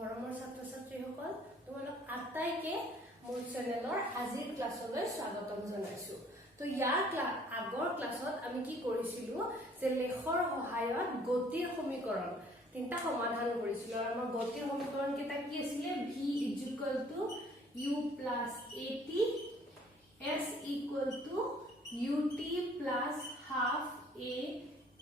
মৰমৰ ছাত্ৰ ছাত্ৰীসকল তোমালোক আটাইকে মোৰ চেনেলৰ আজিৰ ক্লাছলৈ স্বাগতম জনাইছো। তো ইয়াৰ আগৰ ক্লাছত আমি কি কৰিছিলো যে লেখৰ সহায়ত গতিৰ সমীকৰণ তিনটা সমাধান কৰিছিলো। আৰু আমাৰ গতিৰ সমীকৰণ কেইটা কি আছিল? v u plus at, s equal to ut plus half a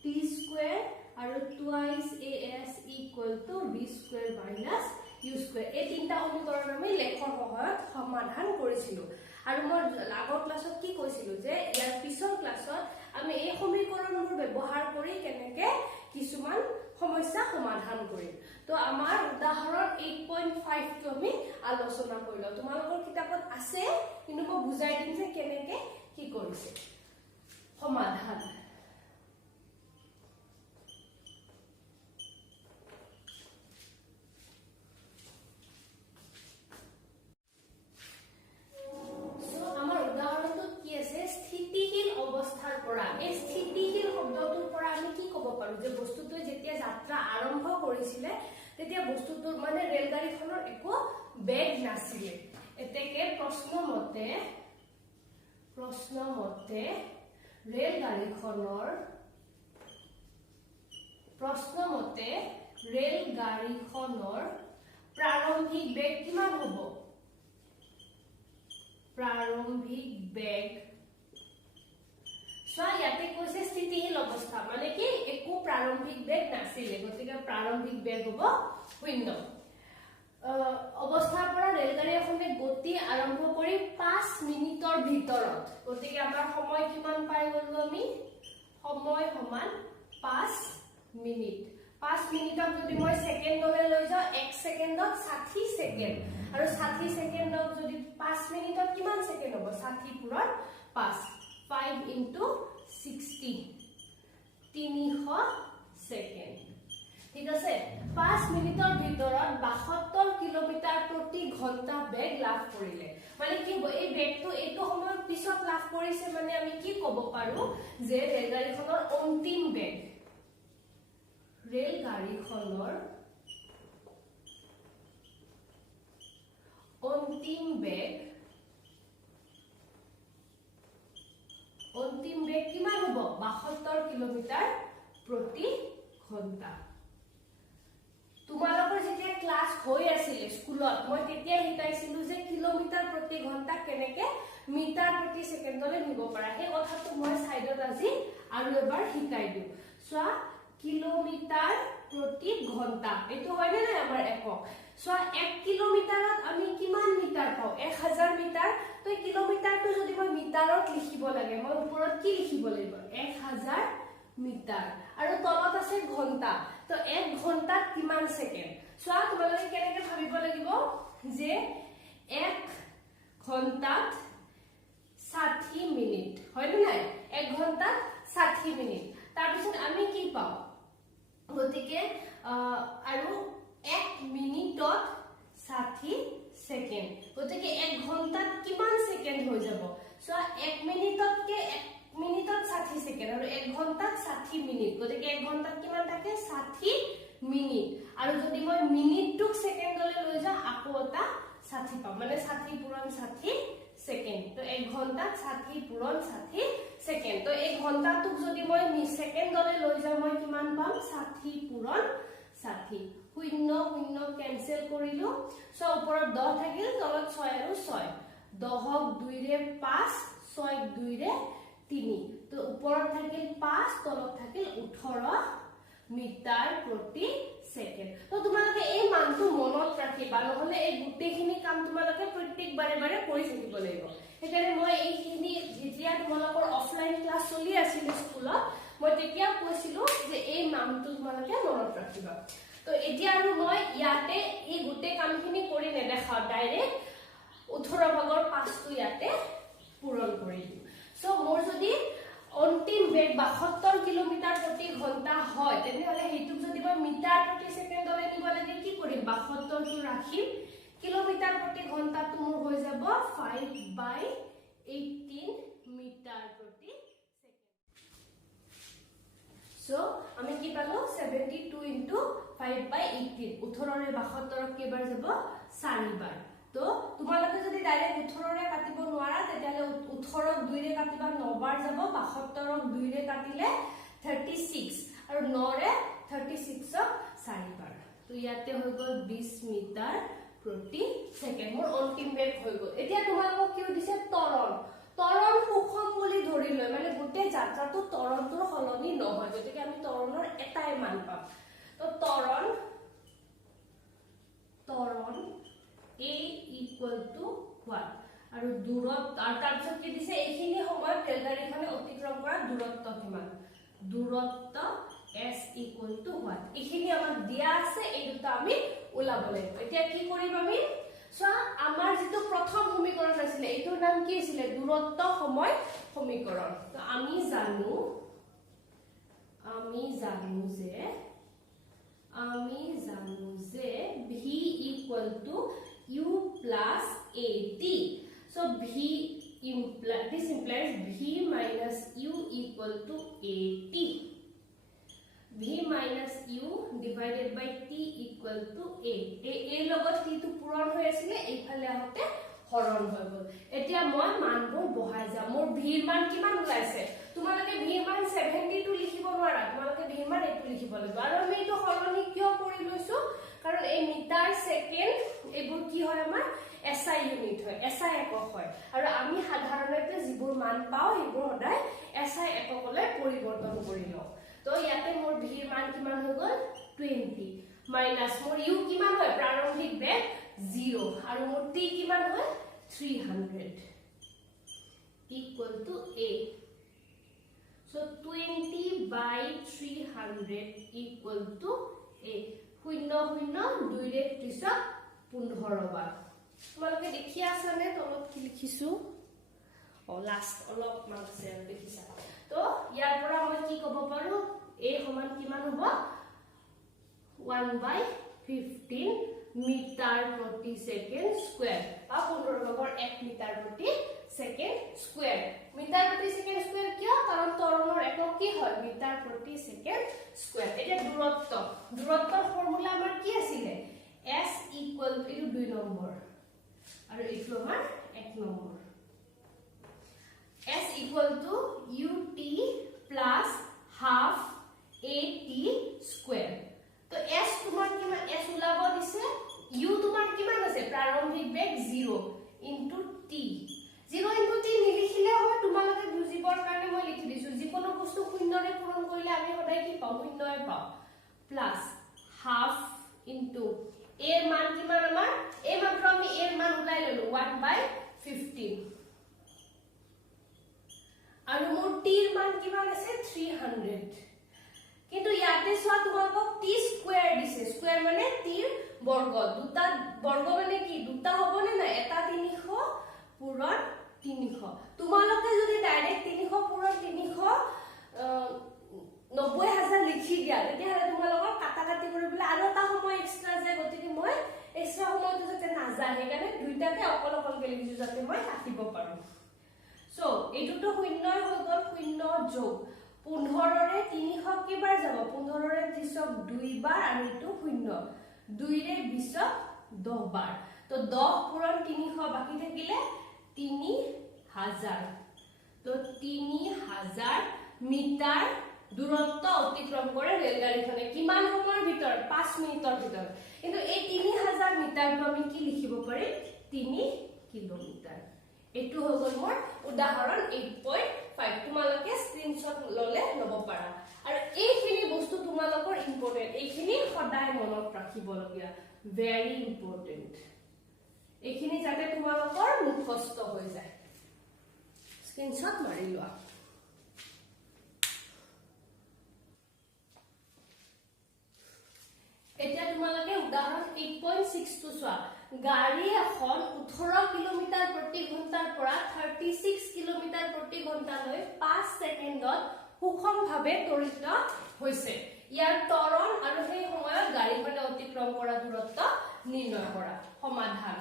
t square আৰু twice as equal to b square minus u square। এই তিনটা সমীকৰণ আমি লেখৰ সহায়ত সমাধান কৰিছিলো। আৰু মই আগৰ ক্লাছত কি কৈছিলো যে ইয়াৰ পিছৰ ক্লাছত আমি এই সমীকৰণবোৰ ব্যৱহাৰ কৰি কেনেকে কিছুমান সমস্যা সমাধান কৰিম। তো আমাৰ উদাহৰণ 8.5 টো আমি আলোচনা কৰিলো। তোমালোকৰ কিতাপত আছে, কিন্তু মই বুজাই দিম যে কেনেকে কি কৰিছে সমাধান। যে বস্তুটো যেতিয়া যাত্ৰা আৰম্ভ কৰিছিলে তেতিয়া বস্তুটোৰ মানে ৰেলগাড়ীখনৰ একো বেগ নাছিলে। এতেকে প্ৰশ্নমতে ৰেলগাড়ীখনৰ প্ৰাৰম্ভিক বেগ কিমান হ'ব? প্ৰাৰম্ভিক বেগ ইয়াতে কৈছে স্থিতিশীল অৱস্থা, মানে কি একো প্ৰাৰম্ভিক বেগ নাছিলে, গতিকে প্ৰাৰম্ভিক বেগ হ'ব 0। অৱস্থাৰ পৰা ৰেলগাড়ী এখনে গতি আৰম্ভ কৰি 5 মিনিটৰ ভিতৰত, গতিকে আমাৰ সময় কিমান পাই গলো আমি? সময় সমান 5 মিনিট। 5 মিনিটক যদি মই সেকেন্ডলৈ লৈ যাও 1 সেকেন্ডত 60 সেকেন্ড, আৰু 60 সেকেন্ডত যদি 5 মিনিটত কিমান সেকেন্ড হ'ব? 60 পূৰণ 5 5 into 60 300 সেকেন্ড। ঠিক আছে, 5 মিনিটৰ ভিতৰত 72 কিলোমিটাৰ প্ৰতি ঘণ্টা বেগ লাভ কৰিলে। মানে কি হ'ব? এই বেগটো এইটো সময়ৰ পিছত লাভ কৰিছে, মানে আমি কি ক'ব পাৰো যে ৰেলগাড়ীখনৰ অন্তিম বেগ অন্তিম বেগ কিমান হ'ব? 72 কিলোমিটাৰ প্ৰতি ঘণ্টা। তোমালোকৰ যেতিয়া ক্লাছ হৈ আছিল স্কুলত, মই তেতিয়া শিকাইছিলো যে কিলোমিটাৰ প্ৰতি ঘণ্টা কেনেকে মিটাৰ প্ৰতি সেকেন্ডলৈ নিব পাৰা। সেই কথাটো মই সাইডত আজি আৰু এবাৰ শিকাই দিও। চোৱা, কিলোমিটাৰ প্ৰতি ঘণ্টা এইটো হয় নে নাই আমাৰ একক। চোৱা, 1 কিলোমিটাৰত আমি কিমান মিটাৰ পাও? 1000 মিটাৰ। তো কিলোমিটাৰটো যদি মই মিটাৰত লিখিব লাগে, মই ওপৰত কি লিখিব লাগিব? 1000 মিটাৰ। আৰু তলত আছে ঘণ্টা। তো 1 ঘণ্টাত কিমান সেকেন্ড? চোৱা, তোমালোকে কেনেকে ভাবিব লাগিব যে 1 ঘণ্টাত 60 মিনিট, হয় নে নাই? 1 ঘণ্টাত 60 মিনিট। তাৰ পিছত আমি কি পাও? গতিকে আৰু 1 মিনিটত 60 সেকেন্ড, গতিকে 1 ঘণ্টাত কিমান সেকেন্ড হৈ যাব? চোৱা, 1 মিনিটতকে 1 মিনিটত 60 সেকেন্ড আৰু 1 ঘণ্টাত 60 মিনিট, গতিকে 1 ঘণ্টাত কিমান থাকে? 60 মিনিট। আৰু যদি মই মিনিটটোক সেকেন্ডলৈ লৈ যাওঁ আকৌ এটা 60 পাম, মানে 60 পূৰণ 60 সেকেন্ড। তো 1 ঘণ্টাত 60 পূৰণ 60 সেকেন্ড। তো 1 ঘণ্টাটোক যদি মই সেকেন্ডলৈ লৈ যাওঁ মই কিমান পাম? 60 পূৰণ 60। 0 0 কেনসেল কৰিলো। সো ওপৰত 10 থাকিল, তলত 6 আৰু 6। 10ক 2 ৰে 5, 6ক 2 ৰে 3। তো ওপৰত থাকিল 5, তলত থাকিল 18 মিটাৰ প্ৰতি সেকেন্ড। তো তোমালোকে এই মানটো মনত ৰাখিবা, নহলে এই গোটেইখিনি কাম তোমালোকে প্ৰত্যেক বাৰে কৰি থাকিব লাগিব। সেইকাৰণে মই এইখিনি যেতিয়া তোমালোকৰ অফলাইন ক্লাছ চলি আছিল স্কুলত, মই তেতিয়া কৈছিলো যে এই নামটো তোমালোকে মনত ৰাখিবা। তো এতিয়া আৰু মই ইয়াতে এই গোটেই কামখিনি কৰি নেদেখাও, ডাইৰেক্ট 18 ভাগৰ 5টো ইয়াতে পূৰণ কৰি দিম। সো মোৰ যদি অন্তিম বেগ 72 কিলোমিটাৰ প্ৰতি ঘণ্টা হয়, তেনেহলে হেতুক যদি মই মিটাৰ প্ৰতি সেকেন্ডলৈ নিব লাগে কি কৰিম? 72টো ৰাখিম, কিলোমিটাৰ প্ৰতি ঘণ্টাটো মোৰ হৈ যাব 5/18 মিটাৰ প্ৰতি সেকেন্ড। সো আমি কি পালো 72 ইনটু 5/18 18ৰে 72ক কেইবাৰ যাব 4 বাৰ তো তোমালোকে যদি ডাইৰেক্ট 18ৰে কাটিব নোৱাৰা তেতিয়ালে 18ক 2ৰে কাটিবা 9 বাৰ যাব 72ক 2ৰে কাটিলে 36 আৰু 9ৰে 36ক 4 বাৰ তো ইয়াতে হৈ গল 20 মিটাৰ প্ৰতি সেকেন্ড মোৰ অন্তিম বেগ হৈ গল এতিয়া তোমালোকক কি দিছে ত্বৰণ ত্বৰণ সুষম বুলি ধৰি লয় মানে গোটে যাত্ৰাটো ত্বৰণটোৰ হলনি নহয় গতিকে আমি ত্বৰণৰ এটাই মান পাম তো ত্বৰণ a equal to 1 আৰু দূৰত্ব আৰু তাৰপিছত কি দিছে এইখিনি সময়ত ৰেলগাড়ীখনে অতিক্ৰম কৰা দূৰত্ব কিমান দূৰত্ব s equal to 1 এইখিনি আমাক দিয়া আছে এই দুটা আমি উলাব লাগিব এতিয়া কি কৰিম আমি সো আমাৰ যেটো প্ৰথম সমীকৰণ আছিল এইটোৰ নাম কি আছিল দূৰত্ব সময় সমীকৰণ তো আমি জানো যে v equal to u plus at so this implies v minus u equal to at v minus u divided by t equal to a লগত t to পূৰণ হৈ আছিল এইফালে আহতে হৰণ হৈ গল এতিয়া মই মানবোৰ বহাই যাম মোৰ v ৰ মান কিমান ওলাইছে তোমালোকে v ৰ মান 72 লিখিব নোৱাৰা তোমালোকে v ৰ মান এইটো লিখিব লাগিব আৰু আমি এইটো হৰণি কিয় কৰি লৈছো কাৰণ এই মিটাৰ সেকেন্ড এইবোৰ কি হয় আমাৰ SI ইউনিট হয় SI একক হয় আৰু আমি সাধাৰণতে যিবোৰ মান পাও এইবোৰ সদায় SI এককলৈ পৰিৱৰ্তন কৰি লও তো ইয়াতে মোৰ v ৰ মান কিমান হৈ গল 20 মাইনাস মোৰ u কিমান হয় প্ৰাৰম্ভিক বেগ 0 আৰু মোৰ t কিমান হয় 300 equal to a so 20 by 300 equal to a 0.0 2 ৰে 15 বাৰ তোমালোকে দেখি আছা নে তলত কি লিখিছো লাষ্ট অলপ মান আছে আৰু দেখিছা তো ইয়াৰ পৰা মই কি ক'ব পাৰো a সমান কিমান হ'ব 1/15 মিটাৰ প্ৰতি সেকেন্ড স্কয়াৰ বা 15/1 মিটাৰ প্ৰতি সেকেন্ড স্কয়াৰ মিটাৰ প্ৰতি সেকেন্ড স্কয়াৰ কিয় কাৰণ ত্বৰণৰ একক কি হয় মিটাৰ প্ৰতি সেকেন্ড স্কয়াৰ এতিয়া দূৰত্বৰ ফৰ্মুলা আমাৰ কি আছিল s equal to 2 নম্বৰ আৰু এইটো আমাৰ 1 number s equal to ut plus half at square তো s তোমাৰ কিমান s উলাব দিছে u তোমাৰ কিমান আছে প্ৰাৰম্ভিক বেগ 0 into t 0 into t নিলিখিলে হয় তোমালোকে বুজিবৰ কাৰণে মই লিখি দিছো যিকোনো বস্তু শূন্যৰে পূৰণ কৰিলে আমি সদায় কি পাও শূন্যই পাও প্লাস হাফ into এৰ মান কিমান আমাৰ এই মাত্ৰ আমি এৰ মান উলাই ললো 1/15 আৰু মোৰ t ৰ মান কিমান আছে 300 কিন্তু ইয়াতে সোয়া তোমালোকক t স্কয়াৰ দিছে স্কয়াৰ মানে t ৰ বৰ্গ দুটা বৰ্গ মানে কি দুটা হবনে না এটা 300 পূৰণ 300 তোমালোকে যদি ডাইৰেক্ট 300 পূৰণ 300 90000 লিখি দিয়া তেতিয়াহলে তোমালোকৰ কাটাকাটি কৰিবলৈ আৰু এটা সময় এক্সট্ৰা যায় গতিকে মই এক্সট্ৰা সময়টো যাতে না যায় সেইকাৰণে দুইটাকে অকলকে লিখিছো যাতে মই কাটিব পাৰো সো এইটোটো শূন্যই হৈ গল শূন্য যোগ 15 ৰে 300 কিবাৰ যাব 15 ৰে 30ক 2 বাৰ আৰু এটো শূন্য 2 ৰে 20ক 10 বাৰ তো 10 পূৰণ 300 বাকি থাকিলে 3000 তো 3000 মিটাৰ দূৰত্ব অতিক্ৰম কৰে ৰেলগাড়ীখনে কিমান সময়ৰ ভিতৰত 5 মিনিটৰ ভিতৰত কিন্তু এই 3000 মিটাৰটো আমি কি লিখিব পাৰিম 3 কিলোমিটাৰ এটো হৈ গল মোৰ উদাহৰণ 8.5 তোমালোকে স্ক্ৰিনশ্বট ললে লব পাৰা আৰু এইখিনি বস্তু তোমালোকৰ ইম্পৰ্টেন্ট এইখিনি সদায় মনত ৰাখিবলগীয়া ভেৰি ইম্পৰ্টেন্ট এইখিনি যাতে তোমালোকৰ মুখস্থ হৈ যায় স্ক্ৰিনশ্বট মাৰি লোৱা এতিয়া তোমালোকে উদাহৰণ 8.6 টো চোৱা গাড়ী এখন 18 কিলোমিটাৰ প্ৰতি ঘণ্টাৰ পৰা 36 কিলোমিটাৰ প্ৰতি ঘণ্টালৈ 5 সেকেন্ডত সুষমভাৱে ত্বৰিত হৈছে ইয়াৰ ত্বৰণ আৰু সেই সময়ত গাড়ীখনে অতিক্ৰম কৰা দূৰত্ব নিৰ্ণয় কৰা সমাধান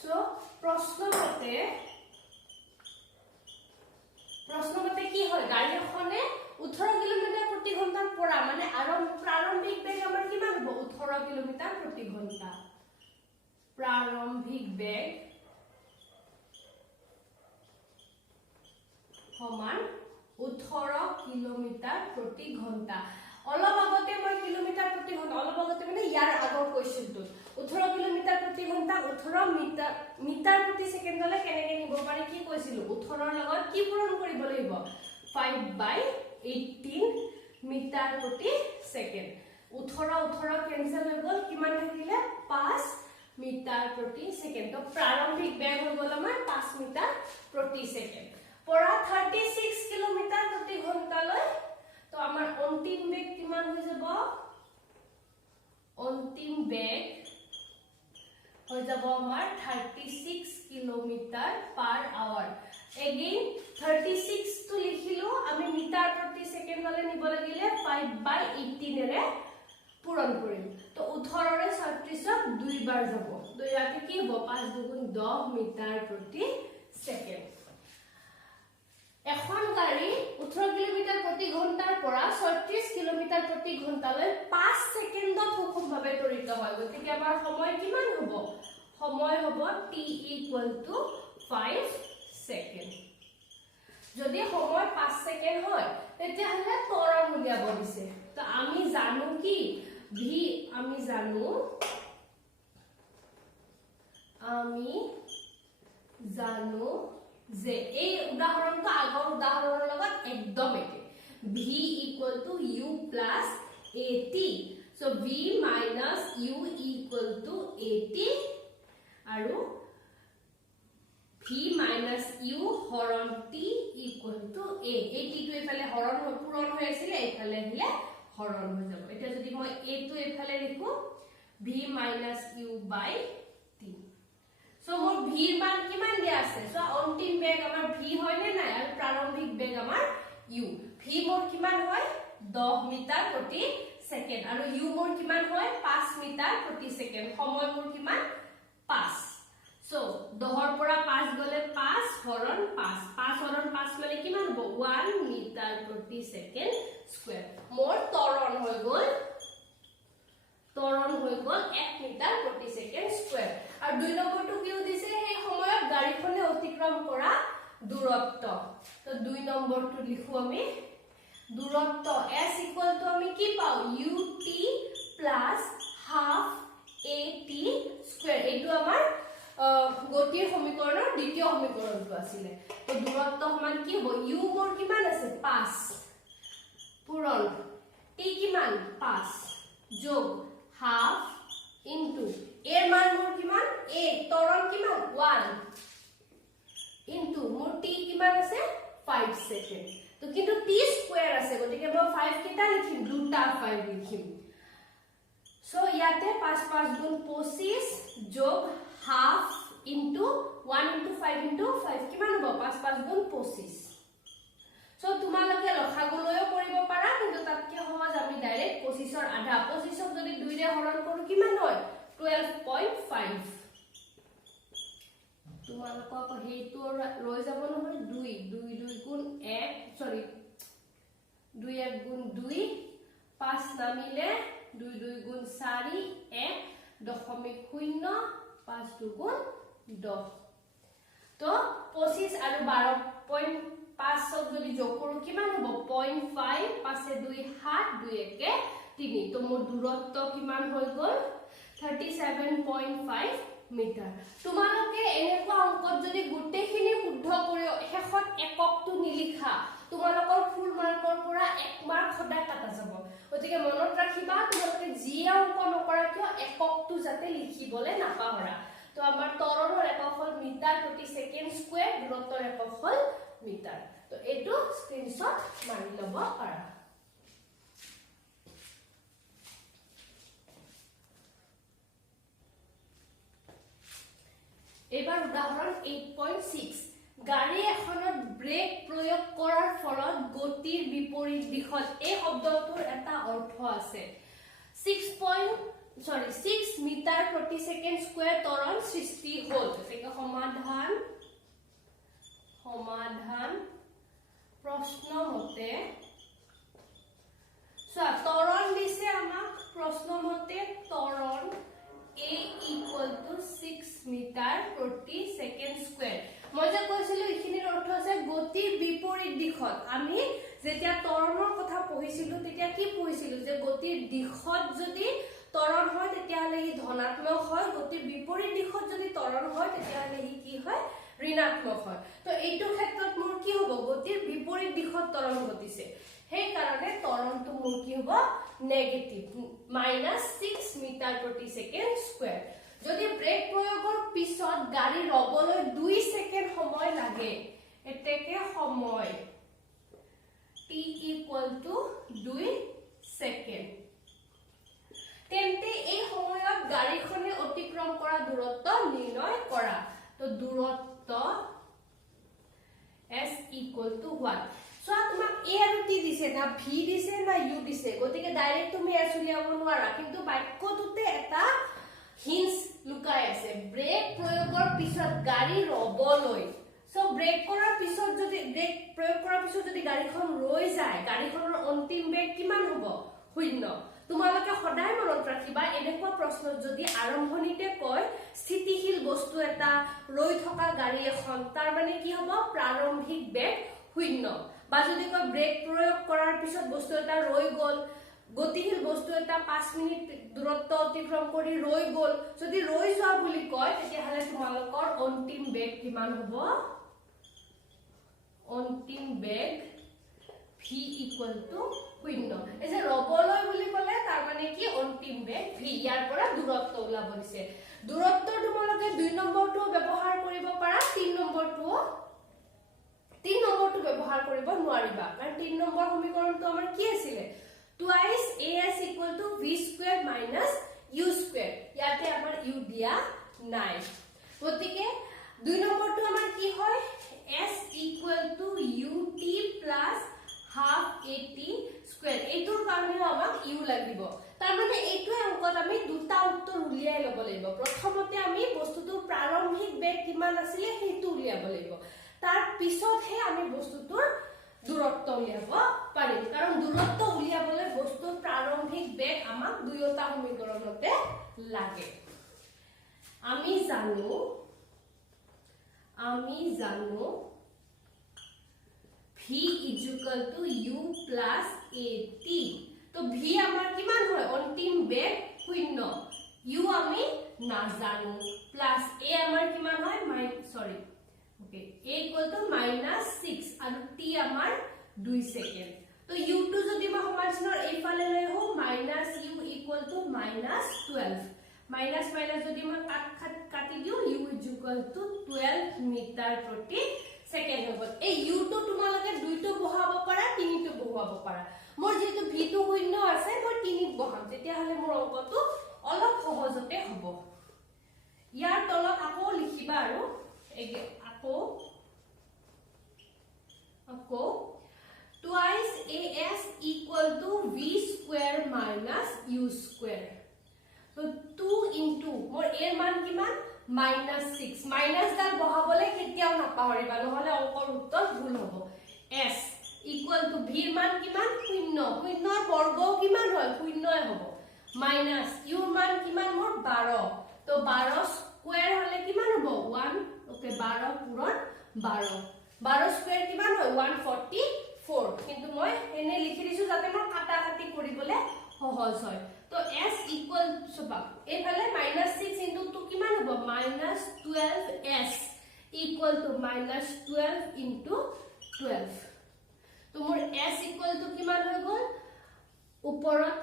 সো প্ৰশ্নমতে কি হয় গাড়ী এখনে 18 কিলোমিটাৰ প্ৰতি ঘণ্টাৰ পৰা মানে প্ৰাৰম্ভিক বেগ আমাৰ কিমান হ'ব 18 কিলোমিটাৰ প্ৰতি ঘণ্টা প্ৰাৰম্ভিক বেগ সমান 18 কিলোমিটাৰ প্ৰতি ঘণ্টা অলপ আগতে মই কিলোমিটাৰ প্ৰতি ঘণ্টা অলপ আগতে মানে ইয়াৰ আগৰ কোৱেশ্চনটো 18 কিলোমিটাৰ প্ৰতি ঘণ্টা 18 মিটাৰ প্ৰতি সেকেন্ডলৈ কেনেকৈ নিব পাৰি কি কৈছিলো 18 ৰ লগত কি পূৰণ কৰিব লাগিব 5/18 মিটাৰ প্ৰতি সেকেন্ড 18 কেনসেল হৈ গ'ল কিমান থাকিলে 5 মিটাৰ প্ৰতি সেকেন্ড তো প্ৰাৰম্ভিক বেগ হৈ গ'ল আমাৰ 5 মিটাৰ প্ৰতি সেকেন্ড পৰা 36 কিলোমিটাৰ প্ৰতি ঘণ্টালৈ তো আমাৰ অন্তিম বেগ কিমান হৈ যাব অন্তিম বেগ হৈ যাব আমাৰ 36 কিলোমিটাৰ পাৰ আৱাৰ এগেইন 36 তো লিখিলো আমি মিটাৰ প্ৰতি সেকেন্ডলৈ নিব লাগিলে 5/18 এৰে পূৰণ কৰিম তো 18 ৰে 36ক দুইবাৰ যাব দুইবাৰতে কি হ'ব 5 দুগুণ 10 মিটাৰ প্ৰতি সেকেন্ড এখন গাড়ী 18 কিলোমিটাৰ প্ৰতি ঘণ্টাৰ পৰা 36 কিলোমিটাৰ প্ৰতি ঘণ্টালৈ 5 সেকেন্ডত সুষমভাৱে ত্বৰিত হয় গতিকে আমাৰ সময় কিমান হ'ব সময় হ'ব t = 5 সেকেন্ড যদি সময় 5 সেকেন্ড হয় তেতিয়া হলে ত্বৰণ উলিয়াব দিছে তো আমি জানো কি v আমি জানো যে এই উদাহৰণটো আগৰ উদাহৰণৰ লগত একদম একে v = u + at so v - u = at আৰু v - u হৰণ t = a at টো এফালে হৰণ পূৰণ হৈ আছিল এফালে আহিলে হৰণ হৈ যাব এতিয়া যদি মই a টো এফালে লিখো v - u / t সো মোৰ v ৰ মান কিমান দিয়া আছে সো অন্তিম বেগ আমাৰ v হয় নে নাই আৰু প্ৰাৰম্ভিক বেগ আমাৰ u v মোৰ কিমান হয় 10 মিটাৰ প্ৰতি সেকেন্ড আৰু u মোৰ কিমান হয় 5 মিটাৰ প্ৰতি সেকেন্ড সময় মোৰ কিমান 5 সো 10 ৰ পৰা 5 গলে 5 হৰণ 5 5 হৰণ 5 মানে কিমান হ'ব 1 মিটাৰ প্ৰতি সেকেন্ড স্কয়াৰ মোৰ ত্বৰণ হৈ গ'ল 1 মিটাৰ প্ৰতি সেকেন্ড স্কয়াৰ আৰু দুই নম্বৰটো কি দিছে সেই সময়ত গাড়ীখনে অতিক্ৰম কৰা দূৰত্ব তো দুই নম্বৰটো লিখো আমি দূৰত্ব s = আমি কি পাও ut + half at স্কয়াৰ এইটো আমাৰ গতিৰ সমীকৰণৰ দ্বিতীয় সমীকৰণটো আছিল তো দূৰত্ব সমান কি হ'ব u মোৰ কিমান আছে 5 পূৰণ t কিমান 5 যোগ half into এৰ মান মোৰ কিমান a ত্বৰণ কিমান 1 into মোৰ t কিমান আছে 5 সেকেন্ড তো কিন্তু t স্কয়াৰ আছে গতিকে মই 5 কিটা লিখিম দুটা 5 লিখিম সো ইয়াতে 5 5 গুণ 25 যোগ half into 1 into 5 into 5 কিমান হ'ব 5 5 গুণ 25 সো তোমালোকে লখাগুলৈও কৰিব পাৰা কিন্তু তাতকে সহজ আমি ডাইৰেক্ট 25 ৰ আধা 25ক যদি 2 ৰে হৰণ কৰো কিমান হয় 12.5 তোমালোকক হেইটো ৰৈ যাব নহয় 2 2 গুণ 1 সৰি 2 1 গুণ 2 5 নামিলে 2 2 গুণ 4 1.0 5 2 গুণ 10 তো 25 আৰু 12.5 যদি যোগ কৰো কিমান হ'ব 0.5 5 2 7 2 1 3 তো মোৰ দূৰত্ব কিমান হৈ গ'ল 37.5 মিটাৰ তোমালোকে এনেকুৱা অংকত যদি গুটেখিনি শুদ্ধ কৰি শেষত এককটো নিলিখা তোমালোকৰ ফুল মাৰ্কৰ পৰা 1 মাৰ্ক সদায় কাটা যাব গতিকে মনত ৰাখিবা তোমালোকে যি অংক নকৰা কিয় এককটো যাতে লিখিবলে নাপাহৰা তো আমাৰ ত্বৰণৰ একক হ'ল মিটাৰ প্ৰতি সেকেন্ড স্কয়াৰ দূৰত্বৰ একক হ'ল মিটাৰ তো এটো স্ক্ৰিনশ্বট মাৰি লব পাৰা এবাৰ উদাহৰণ 8.6 গাড়ী এখনত ব্ৰেক প্ৰয়োগ কৰাৰ ফলত গতিৰ বিপৰীত দিশত এই শব্দটোৰ এটা অৰ্থ আছে 6. সৰি 6 মিটাৰ প্ৰতি সেকেন্ড স্কয়াৰ ত্বৰণ সৃষ্টি হ'ল একে সমাধান প্ৰশ্ন মতে ত্বৰণ দিছে আমাক প্ৰশ্ন মতে ত্বৰণ a equal to 6 মিটাৰ প্ৰতি সেকেন্ড স্কয়াৰ মই যে কৈছিলো ইখিনিৰ অৰ্থ আছে গতিৰ বিপৰীত দিশত আমি যেতিয়া ত্বৰণৰ কথা পঢ়িছিলো তেতিয়া কি পঢ়িছিলো যে গতিৰ দিশত যদি ত্বৰণ হয় তেতিয়া হলে ই ধনাত্মক হয় গতিৰ বিপৰীত দিশত যদি ত্বৰণ হয় তেতিয়া হলে ই কি হয় ঋণাত্মক হয় তো এইটো ক্ষেত্ৰত মোৰ কি হ'ব গতিৰ বিপৰীত দিশত ত্বৰণ ঘটিছে সেই কাৰণে ত্বৰণটো মোৰ কি হ'ব নেগেটিভ -6 মিটাৰ প্ৰতি সেকেন্ড স্কয়াৰ যদি ব্ৰেক প্ৰয়োগৰ পিছত গাড়ী ৰবলৈ 2 সেকেন্ড সময় লাগে এতেকে সময় t equal to 2 সেকেন্ড তেন্তে এই সময়ত গাড়ীখনে অতিক্ৰম কৰা দূৰত্ব নিৰ্ণয় কৰা তো দূৰত্ব s equal to what so তোমাক a আৰু t দিছে না v দিছে না u দিছে গতিকে ডাইৰেক্ট তুমি s উলিয়াব নোৱাৰা কিন্তু বাক্যটোতে এটা হিন্স লুকাই আছে ব্ৰেক প্ৰয়োগৰ পিছত গাড়ী ৰবলৈ সো ব্ৰেক কৰাৰ পিছত যদি ব্ৰেক প্ৰয়োগ কৰাৰ পিছত যদি গাড়ীখন ৰৈ যায় গাড়ীখনৰ অন্তিম বেগ কিমান হ'ব 0 তোমালোকে সদায় মনত ৰাখিবা এনেকুৱা প্ৰশ্ন যদি আৰম্ভণিতে কয় স্থিতিশীল বস্তু এটা ৰৈ থকা গাড়ী এখন তাৰ মানে কি হ'ব প্ৰাৰম্ভিক বেগ 0 বা যদি কয় ব্ৰেক প্ৰয়োগ কৰাৰ পিছত বস্তু এটা ৰৈ গল গতিশীল বস্তু এটা 5 মিনিট দূৰত্ব অতিক্ৰম কৰি ৰৈ গল যদি ৰৈ যোৱা বুলি কয় তেতিয়া হলে তোমালোকৰ অন্তিম বেগ কিমান হ'ব অন্তিম বেগ v equal to 0 এই যে ৰবলৈ বুলি ক'লে তাৰ মানে কি অন্তিম বেগ v ইয়াৰ পৰা দূৰত্ব ওলাব দিছে দূৰত্ব তোমালোকে 2 নম্বৰটো ব্যৱহাৰ কৰিব পাৰা 3 নম্বৰটো ব্যৱহাৰ কৰিব নোৱাৰিবা কাৰণ 3 নম্বৰ সমীকৰণটো আমাৰ কি আছিল twice as equal to v square minus u square ইয়াতে আমাৰ u দিয়া নাই গতিকে 2 নম্বৰটো আমাৰ কি হয় s equal to ut plus half at square এইটোৰ কাৰণে আমাক u লাগিব তাৰ মানে এইটো অংকত আমি দুটা উত্তৰ উলিয়াই লব লাগিব প্ৰথমতে আমি বস্তুটোৰ প্ৰাৰম্ভিক বেগ কিমান আছিল সেইটো উলিয়াব লাগিব তাৰ পিছতহে আমি বস্তুটোৰ দূৰত্ব উলিয়াব পাৰিম কাৰণ দূৰত্ব উলিয়াবলৈ বস্তুৰ প্ৰাৰম্ভিক বেগ আমাক দুয়োটা সমীকৰণতে লাগে আমি জানো v equal to u plus at তো v আমাৰ কিমান হয় অন্তিম বেগ 0 u আমি নাজানো প্লাস a আমাৰ কিমান হয় a equal to -6 আৰু t আমাৰ 2 সেকেন্ড তো u টো যদি মই সমাধানৰ এইফালে লৈ হও -u equal to -12 মাইনাস যদি মই কাটি দিও u equal to 12 মিটাৰ প্ৰতি সেকেন্ড হ'ব এই u টো তোমালোকে 2 টো বহাব পাৰা 3 টো বহাব পাৰা মোৰ যেটো v টো 0 আছে মই 3 বহাম তেতিয়া হলে মোৰ অংকটো অলপ সহজতে হ'ব ইয়াৰ তলত আকৌ লিখিবা আৰু আকৌ twice as equal to v square minus u square so 2 into মোৰ a মান কিমান -6 মাইনাস ডাল বহাবলে কেতিয়াও নাপাহৰিবা নহলে অংকৰ উত্তৰ ভুল হ'ব s equal to v মান কিমান 0 ৰ বৰ্গ কিমান হয় 0 হ'ব মাইনাস u মান কিমান মোৰ 12 তো 12 স্কয়াৰ হলে কিমান হ'ব 1 ওকে 12 পূৰণ 12 স্কয়াৰ কিমান হয় 144 কিন্তু মই এনে লিখি দিছো যাতে মই কাটাকাটি কৰিবলে সহজ হয় তো s equal সবা এফালে -6 ইনটু 2 কিমান হ'ব -12s equal to -12 into 12 তো মোৰ s equal to কিমান হৈ গল ওপৰত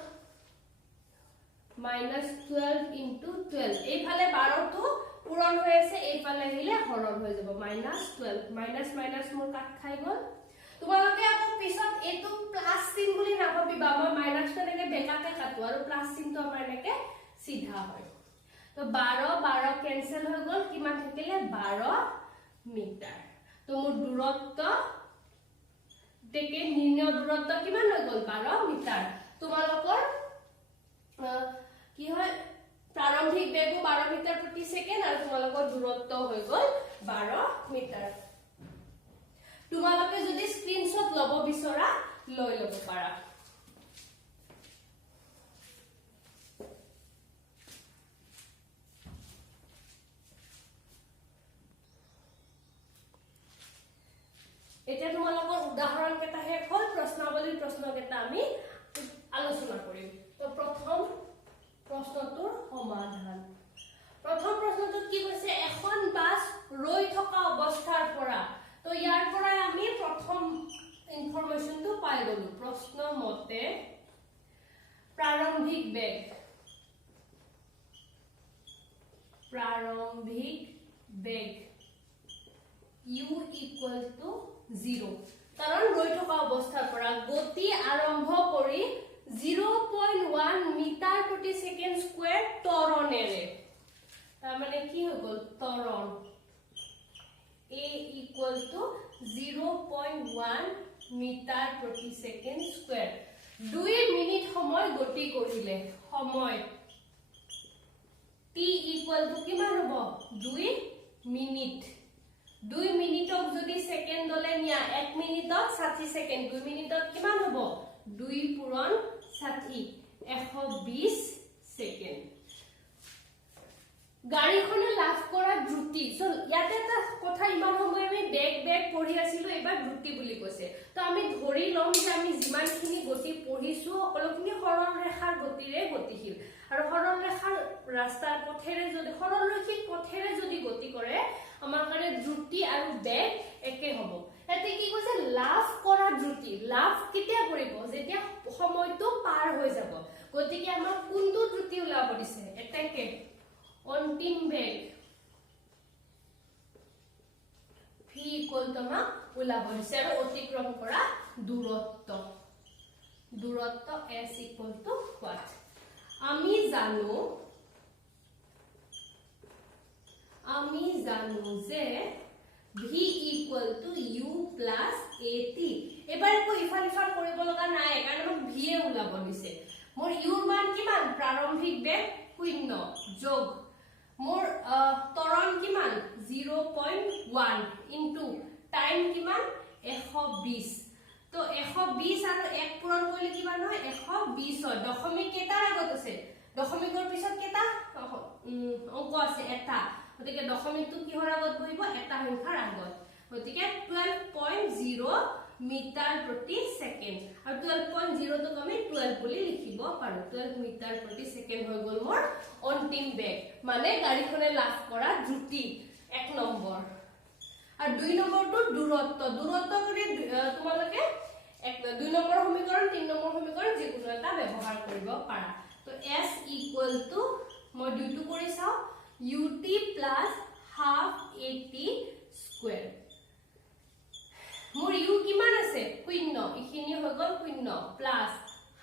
-12 into 12 এইফালে 12 টো পূৰণ হৈ আছে এইফালে আহিলে হৰণ হৈ যাব -12 মাইনাস মোৰ কাট খাই গল তোমালোকে আকৌ পিছত এটো প্লাস চিন বুলি নাভাবিবা মই মাইনাসটা এনেকে বেকাকে কাটো আৰু প্লাস চিনটো আমাৰ এনেকে সিধা হয় তো 12 কেনসেল হৈ গল কিমান থাকিলে 12 মিটাৰ তো মোৰ দূৰত্ব দেখে নিৰ্ণয় দূৰত্ব কিমান হৈ গল 12 মিটাৰ তোমালোকৰ কি হয় প্ৰাৰম্ভিক বেগো 12 মিটাৰ প্ৰতি সেকেন্ড আৰু তোমালোকৰ দূৰত্ব হৈ গল 12 মিটাৰ তোমালোকে যদি স্ক্ৰিনশ্বট লব বিচৰা লৈ লব পাৰা এতিয়া তোমালোকৰ উদাহৰণ কেটা হে হল প্ৰশ্নাৱলীৰ প্ৰশ্ন কেটা আমি আলোচনা কৰিম তো প্ৰথম প্ৰশ্নটোৰ সমাধান প্ৰথম প্ৰশ্নটো কি কৈছে এখন বাস ৰৈ থকা অৱস্থাৰ পৰা তো ইয়াৰ পৰা আমি প্ৰথম ইনফৰমেশনটো পাই গলো প্ৰশ্ন মতে প্ৰাৰম্ভিক বেগ u equal to 0 কাৰণ ৰৈ থকা অৱস্থাৰ পৰা গতি আৰম্ভ কৰি 0.1 মিটাৰ প্ৰতি সেকেন্ড স্কয়াৰ ত্বৰণেৰে তাৰ মানে কি হৈ গল ত্বৰণ a equal to 0.1 মিটাৰ প্ৰতি সেকেন্ড স্কয়াৰ 2 মিনিট সময় গতি কৰিলে সময় t equal to কিমান হ'ব 2 মিনিট 2 মিনিটক যদি সেকেন্ডলে নিয়া 1 মিনিটত 60 সেকেন্ড 2 মিনিটত কিমান হ'ব 2 পূৰণ 60 120 সেকেন্ড গাড়ীখনে লাভ কৰা দ্ৰুতি সো ইয়াতে এটা কথা ইমান সময় আমি বেগ পঢ়ি আছিলো এবাৰ দ্ৰুতি বুলি কৈছে তো আমি ধৰি লম যে আমি যিমানখিনি গতি পঢ়িছো সকলোখিনি সৰল ৰেখাৰ গতিৰে গতিশীল আৰু সৰল ৰেখাৰ ৰাস্তাৰ পথেৰে যদি সৰলৰৈখিক পথেৰে যদি গতি কৰে আমাৰ কাৰণে দ্ৰুতি আৰু বেগ একে হ'ব এতে কি কৈছে লাভ কৰা দ্ৰুতি লাভ কেতিয়া কৰিব যেতিয়া সময়টো পাৰ হৈ যাব গতিকে আমাৰ কোনটো দ্ৰুতি ওলাব দিছে এটাকে অন্তিম বেগ v equal to না ওলাব দিছে আৰু অতিক্ৰম কৰা দূৰত্ব s equal to what আমি জানো যে v equal to u plus at এবাৰ কো ইফাল কৰিব লগা নাই কাৰণ মোক v এ ওলাব দিছে মোৰ u ৰ মান কিমান প্ৰাৰম্ভিক বেগ 0 যোগ মোৰ ত্বৰণ কিমান 0.1 ইনটু টাইম কিমান 120 তো 120 আৰু 1 পূৰণ কৰিলে কিমান হয় 120 হয় দশমিক কেটাৰ আগত আছে দশমিকৰ পিছত কেটা অংক আছে এটা গতিকে দশমিকটো কিহৰ আগত বহিব এটা সংখ্যাৰ আগত গতিকে 12.0 মিটাৰ প্ৰতি সেকেন্ড আৰু 12.0 তো আমি 12 বুলি লিখিব পাৰো 12 মিটাৰ প্ৰতি সেকেন্ড হৈ গল মোৰ অন্তিম বেগ মানে গাড়ীখনে লাভ কৰা দ্ৰুতি 1 নম্বৰ আৰু 2 নম্বৰটো দূৰত্ব কৰি তোমালোকে 2 নম্বৰ সমীকৰণ 3 নম্বৰ সমীকৰণ যিকোনো এটা ব্যৱহাৰ কৰিব পাৰা তো s equal to মই দুইটো কৰি চাও ut plus half at square মোৰ u কিমান আছে 0 ইখিনি হৈ গল 0 প্লাস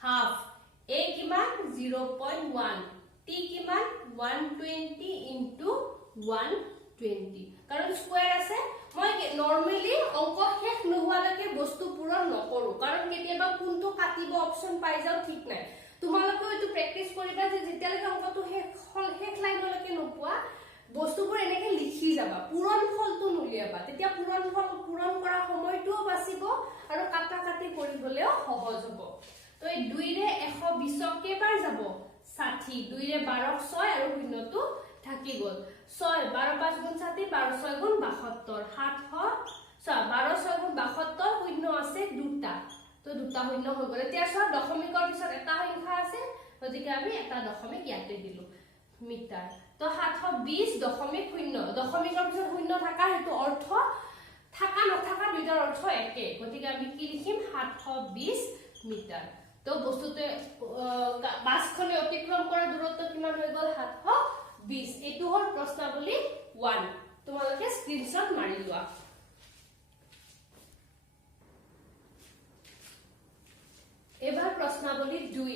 হাফ a কিমান 0.1 t কিমান 120 into 120 কাৰণ স্কয়াৰ আছে মই নৰমালি অংক শেষ নোহোৱালৈকে বস্তু পূৰণ নকৰো কাৰণ কেতিয়াবা কোনটো কাটিব অপচন পাই যাও ঠিক নাই তোমালোকে এটো প্ৰেক্টিস কৰিবা যে যেতিয়ালৈকে অংকটো শেষ লাইনলৈকে নোপোৱা বস্তুবোৰ এনেকে লিখি যাবা পূৰণ ফলটো নুলিয়াবা তেতিয়া পূৰণ কৰা সময়টো বাচিব আৰু কাটি কৰিবলেও সহজ হ'ব তো এই 2 ৰে 120 কেবাৰ যাব 60 2 ৰে 12 6 আৰু শূন্যটো থাকি গল 6 12 5 গুণ 60 12 6 গুণ 72 12 6 গুণ 72 শূন্য আছে দুটা তো দুটা শূন্য হৈ গল এতিয়া সব দশমিকৰ পিছত এটা সংখ্যা আছে গতিকে আমি এটা দশমিক ইয়াতে দিলো মিটাৰ তো 720.0 দশমিকৰ পিছত শূন্য থাকা হেতু অৰ্থ থাকা নথাকা দুইটাৰ অৰ্থ একে গতিকে আমি কি লিখিম 720 মিটাৰ তো বস্তুতে বাসখনে অতিক্ৰম কৰা দূৰত্ব কিমান হৈ গল 720 এটো হল প্ৰশ্নাৱলী 1 তোমালোকে স্ক্ৰিনশ্বট মাৰি লোৱা এবাৰ প্ৰশ্নাৱলী 2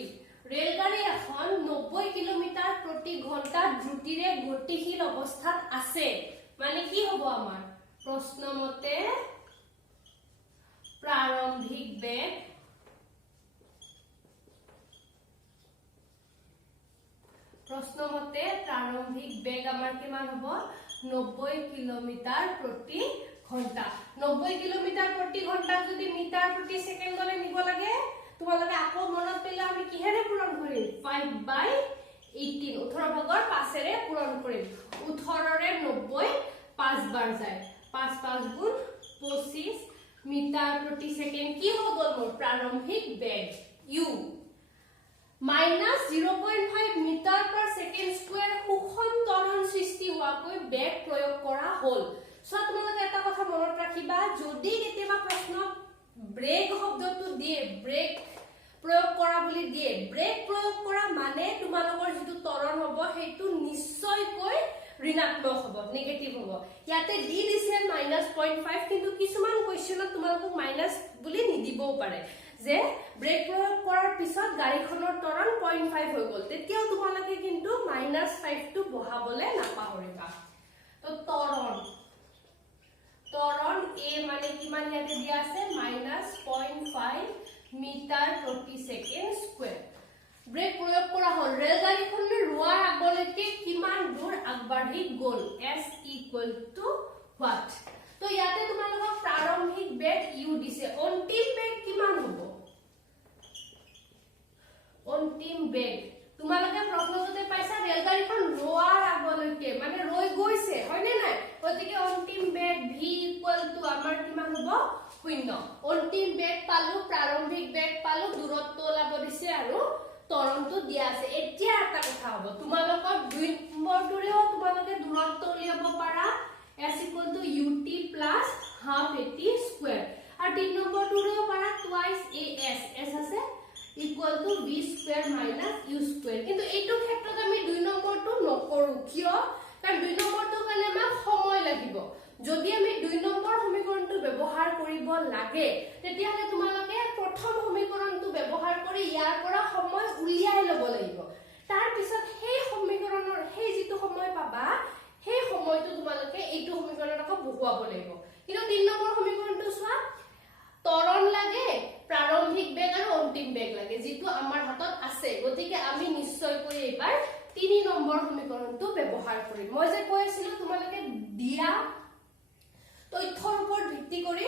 ৰেলগাড়ী এখন 90 কিলোমিটাৰ প্ৰতি ঘণ্টা দ্ৰুতিৰে গতিশীল অৱস্থাত আছে মানে কি হ'ব আমাৰ প্ৰশ্ন মতে প্ৰাৰম্ভিক বেগ প্ৰশ্ন মতে প্ৰাৰম্ভিক বেগ আমাৰ কিমান হ'ব 90 কিলোমিটাৰ প্ৰতি ঘণ্টা 90 কিলোমিটাৰ প্ৰতি ঘণ্টা যদি মিটাৰ প্ৰতি সেকেন্ডলে নিব লাগে তোমালোকে আকৌ মনত পেলা আমি কিহেৰে পূৰণ কৰিম 5/18 18 ভাগৰ 5 ৰে পূৰণ কৰিম 18 ৰে 90 5 বাৰ যায় 5 5 গুণ 25 মিটাৰ প্ৰতি সেকেন্ড কি হৈ গ'ল মোৰ প্ৰাৰম্ভিক বেগ u minus 0.5 meter per second square সুষম ত্বৰণ সৃষ্টি হোৱাকৈ বেগ প্ৰয়োগ কৰা হ'ল সো তোমালোকে এটা কথা মনত ৰাখিবা যদি কেতিয়াবা প্ৰশ্ন ব্ৰেক শব্দটো দিয়ে ব্ৰেক প্ৰয়োগ কৰা বুলি দিয়ে ব্ৰেক প্ৰয়োগ কৰা মানে তোমালোকৰ যেটো ত্বৰণ হ'ব হেতু নিশ্চয়কৈ ঋণাত্মক হ'ব নেগেটিভ হ'ব ইয়াতে দি দিছে -0.5 কিন্তু কিছুমান কোৱেশ্চনত তোমালোকক মাইনাস বুলি নিদিবও পাৰে যে ব্ৰেক প্ৰয়োগ কৰাৰ পিছত গাড়ীখনৰ ত্বৰণ 0.5 হৈ গ'ল তেতিয়াও তোমালোকে কিন্তু -5 টো বহাবলে নাপাহৰিবা তো ত্বৰণ a মানে কিমান ইয়াতে দিয়া আছে -0.5 মিটাৰ প্ৰতি সেকেন্ড স্কয়াৰ ব্ৰেক প্ৰয়োগ কৰা হ'ল ৰেল গাড়ীখনে ৰোৱাৰ আগলৈকে কিমান দূৰ আগবাঢ়ি গ'ল s what তো ইয়াতে তোমালোকক প্ৰাৰম্ভিক বেগ u দিছে অন্তিম বেগ কিমান হ'ব অন্তিম বেগ তোমালোকে প্ৰশ্নটোতে পাইছা ৰেল গাড়ীখন ৰোৱাৰ আগলৈকে মানে ৰৈ গৈছে হয়নে নাই গতিকে অন্তিম বেগ v আমাৰ কিমান হ'ব 0 অন্তিম বেগ পালো প্ৰাৰম্ভিক বেগ পালো দূৰত্ব ওলাব দিছে আৰু ত্বৰণটো দিয়া আছে এতিয়া এটা কথা হ'ব তোমালোকৰ 2 নম্বৰটোৰেও তোমালোকে দূৰত্ব উলিয়াব পাৰা s ut plus half at square আৰু 3 নম্বৰটোৰেও পাৰা twice as s আছে equal to v square minus u square কিন্তু এইটো ক্ষেত্ৰত আমি 2 নম্বৰটো নকৰো কিয় কাৰণ 2 নম্বৰটো কাৰণে আমাক সময় লাগিব যদি আমি 2 নম্বৰ সমীকৰণটো ব্যৱহাৰ কৰিব লাগে তেতিয়া হলে তোমালোকে প্ৰথম সমীকৰণটো ব্যৱহাৰ কৰি ইয়াৰ পৰা সময় উলিয়াই ল'ব লাগিব তাৰ পিছত সেই সমীকৰণৰ সেই যেটো সময় পাবা সেই সময়টো তোমালোকে এইটো সমীকৰণত আকৌ বহুৱাব লাগিব কিন্তু 3 নম্বৰ সমীকৰণটো চোৱা ত্বৰণ লাগে প্ৰাৰম্ভিক বেগ আৰু অন্তিম বেগ লাগে যেটো আমাৰ হাতত আছে গতিকে আমি নিশ্চয়কৈ এবাৰ 3 নম্বৰ সমীকৰণটো ব্যৱহাৰ কৰিম মই যে কৈ আছিল তোমালোকে দিয়া তথ্যৰ ওপৰত ভিত্তি কৰি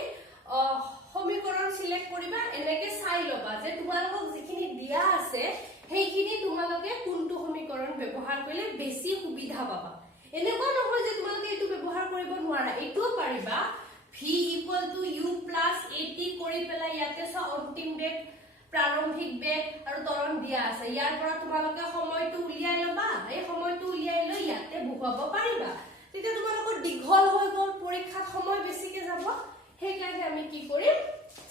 সমীকৰণ সিলেক্ট কৰিবা এনেকে চাই লবা যে তোমালোকক যিখিনি দিয়া আছে সেইখিনি তোমালোকে কোনটো সমীকৰণ ব্যৱহাৰ কৰিলে বেছি সুবিধা পাবা এনেকুৱা নহয় যে তোমালোকে এটো ব্যৱহাৰ কৰিব নোৱাৰা এটো পাৰিবা v u plus at কৰি পেলাই ইয়াতে ছ অন্তিম বেগ প্ৰাৰম্ভিক বেগ আৰু ত্বৰণ দিয়া আছে ইয়াৰ পৰা তোমালোকে সময়টো উলিয়াই লবা এই সময়টো উলিয়াই লৈ ইয়াতে বহুৱাব পাৰিবা তেতিয়া তোমালোকৰ দীঘল হৈ গ'ল পৰীক্ষাত সময় বেছিকে যাব হেকাৰণে আমি কি কৰিম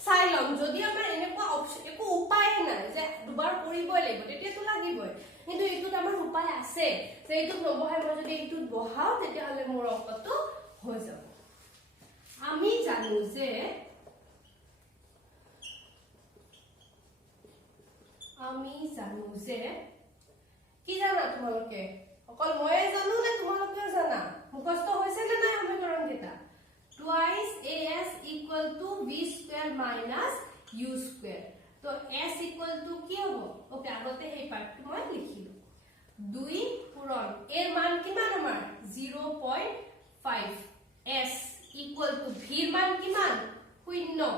চাই লম যদি আমাৰ এনেকুৱা অপচন একো উপায় নাই যে দুবাৰ কৰিবই লাগিব তেতিয়াটো লাগিবই কিন্তু এইটোত আমাৰ উপায় আছে যে এইটোত নবহাই মই যদি এইটোত বহাও তেতিয়া হলে মোৰ অংকটো হৈ যাব আমি জানো যে কি জানা তোমালোকে অকল ময়ে জানো নে তোমালোকে জানা মুখস্থ হৈছে নে নাই সমীকৰণ কেটা twice as equal to v square minus u square তো s equal to কি হ'ব ওকে আগতে এই পাৰ্টটো মই লিখিলো 2 পূৰণ এৰ মান কিমান আমাৰ 0.5 s equal to v এৰ মান কিমান 0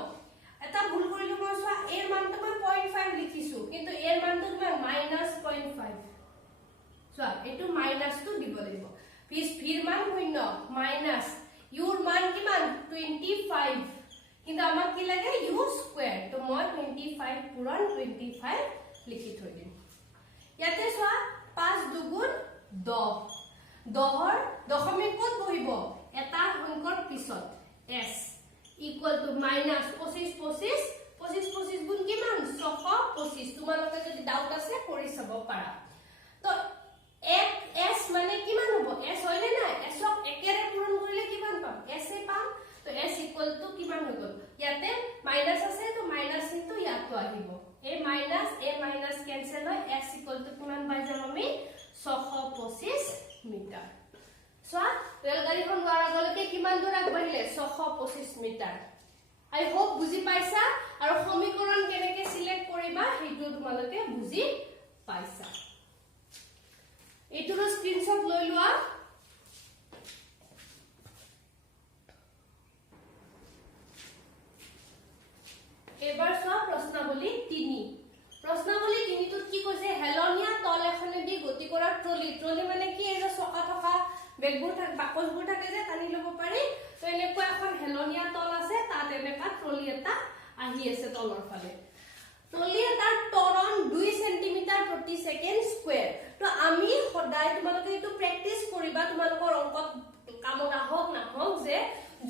এটা ভুল কৰিলো মই চোৱা এৰ মানটো মই 0.5 লিখিছো কিন্তু এৰ মানটো কিমান -0.5 চোৱা এটো মাইনাসটো দিব লাগিব প্লিজ v এর মান 0 মাইনাস u এর মান কিমান 25 কিন্তু আমাক কি লাগে u স্কয়ার তো মই 25 পূৰণ 25 লিখি থৈ দিম ইয়াতে চোৱা 5 দুগুণ 10 10ৰ দশমিক ক'ত বহিব এটা অংকৰ পিছত s equal to minus 25 গুণ কিমান 625 তোমালোকে যদি ডাউট আছে কৰি চাব পাৰা তো s মানে কিমান হ'ব s হয়নে নাই s ক একেৰে পূৰণ কৰিলে কিমান পাম s এ পাম তো s equal to কিমান হৈ গল ইয়াতে মাইনাস আছে তো মাইনাস কিন্তু ইয়াতো আহিব a মাইনাস ক্যান্সেল হয় s equal to কিমান পাই যাম আমি 625 মিটাৰ সো ৰেলগাড়ীখন লোৱাৰ আগলৈকে কিমান দূৰ আগবাঢ়িলে 625 মিটাৰ আই হোপ বুজি পাইছা আৰু সমীকৰণ কেনেকৈ সিলেক্ট কৰিবা হেতু তোমালোকে বুজি পাইছা এইটোৰ স্ক্ৰিনশ্বট লৈ লোৱা এবাৰ চোৱা প্ৰশ্নাৱলী 3 প্ৰশ্নাৱলী 3 টোত কি কৈছে হেলনিয়া তল এখনেদি গতি কৰা ট্ৰলি মানে কি এই চকা থকা বেগবোৰ থাকে বাকচবোৰ থাকে যে টানি লব পাৰি তো এনেকুৱা এখন হেলনিয়া তল আছে তাত এনেকা ট্ৰলি এটা আহি আছে তলৰ ফালে ট্ৰলি এটাৰ ত্বৰণ 2 সেন্টিমিটাৰ প্ৰতি সেকেন্ড স্কয়াৰ তো আমি সদায় তোমালোকে এইটো প্ৰেক্টিস কৰিবা তোমালোকৰ অংকত কামত আহক না হক যে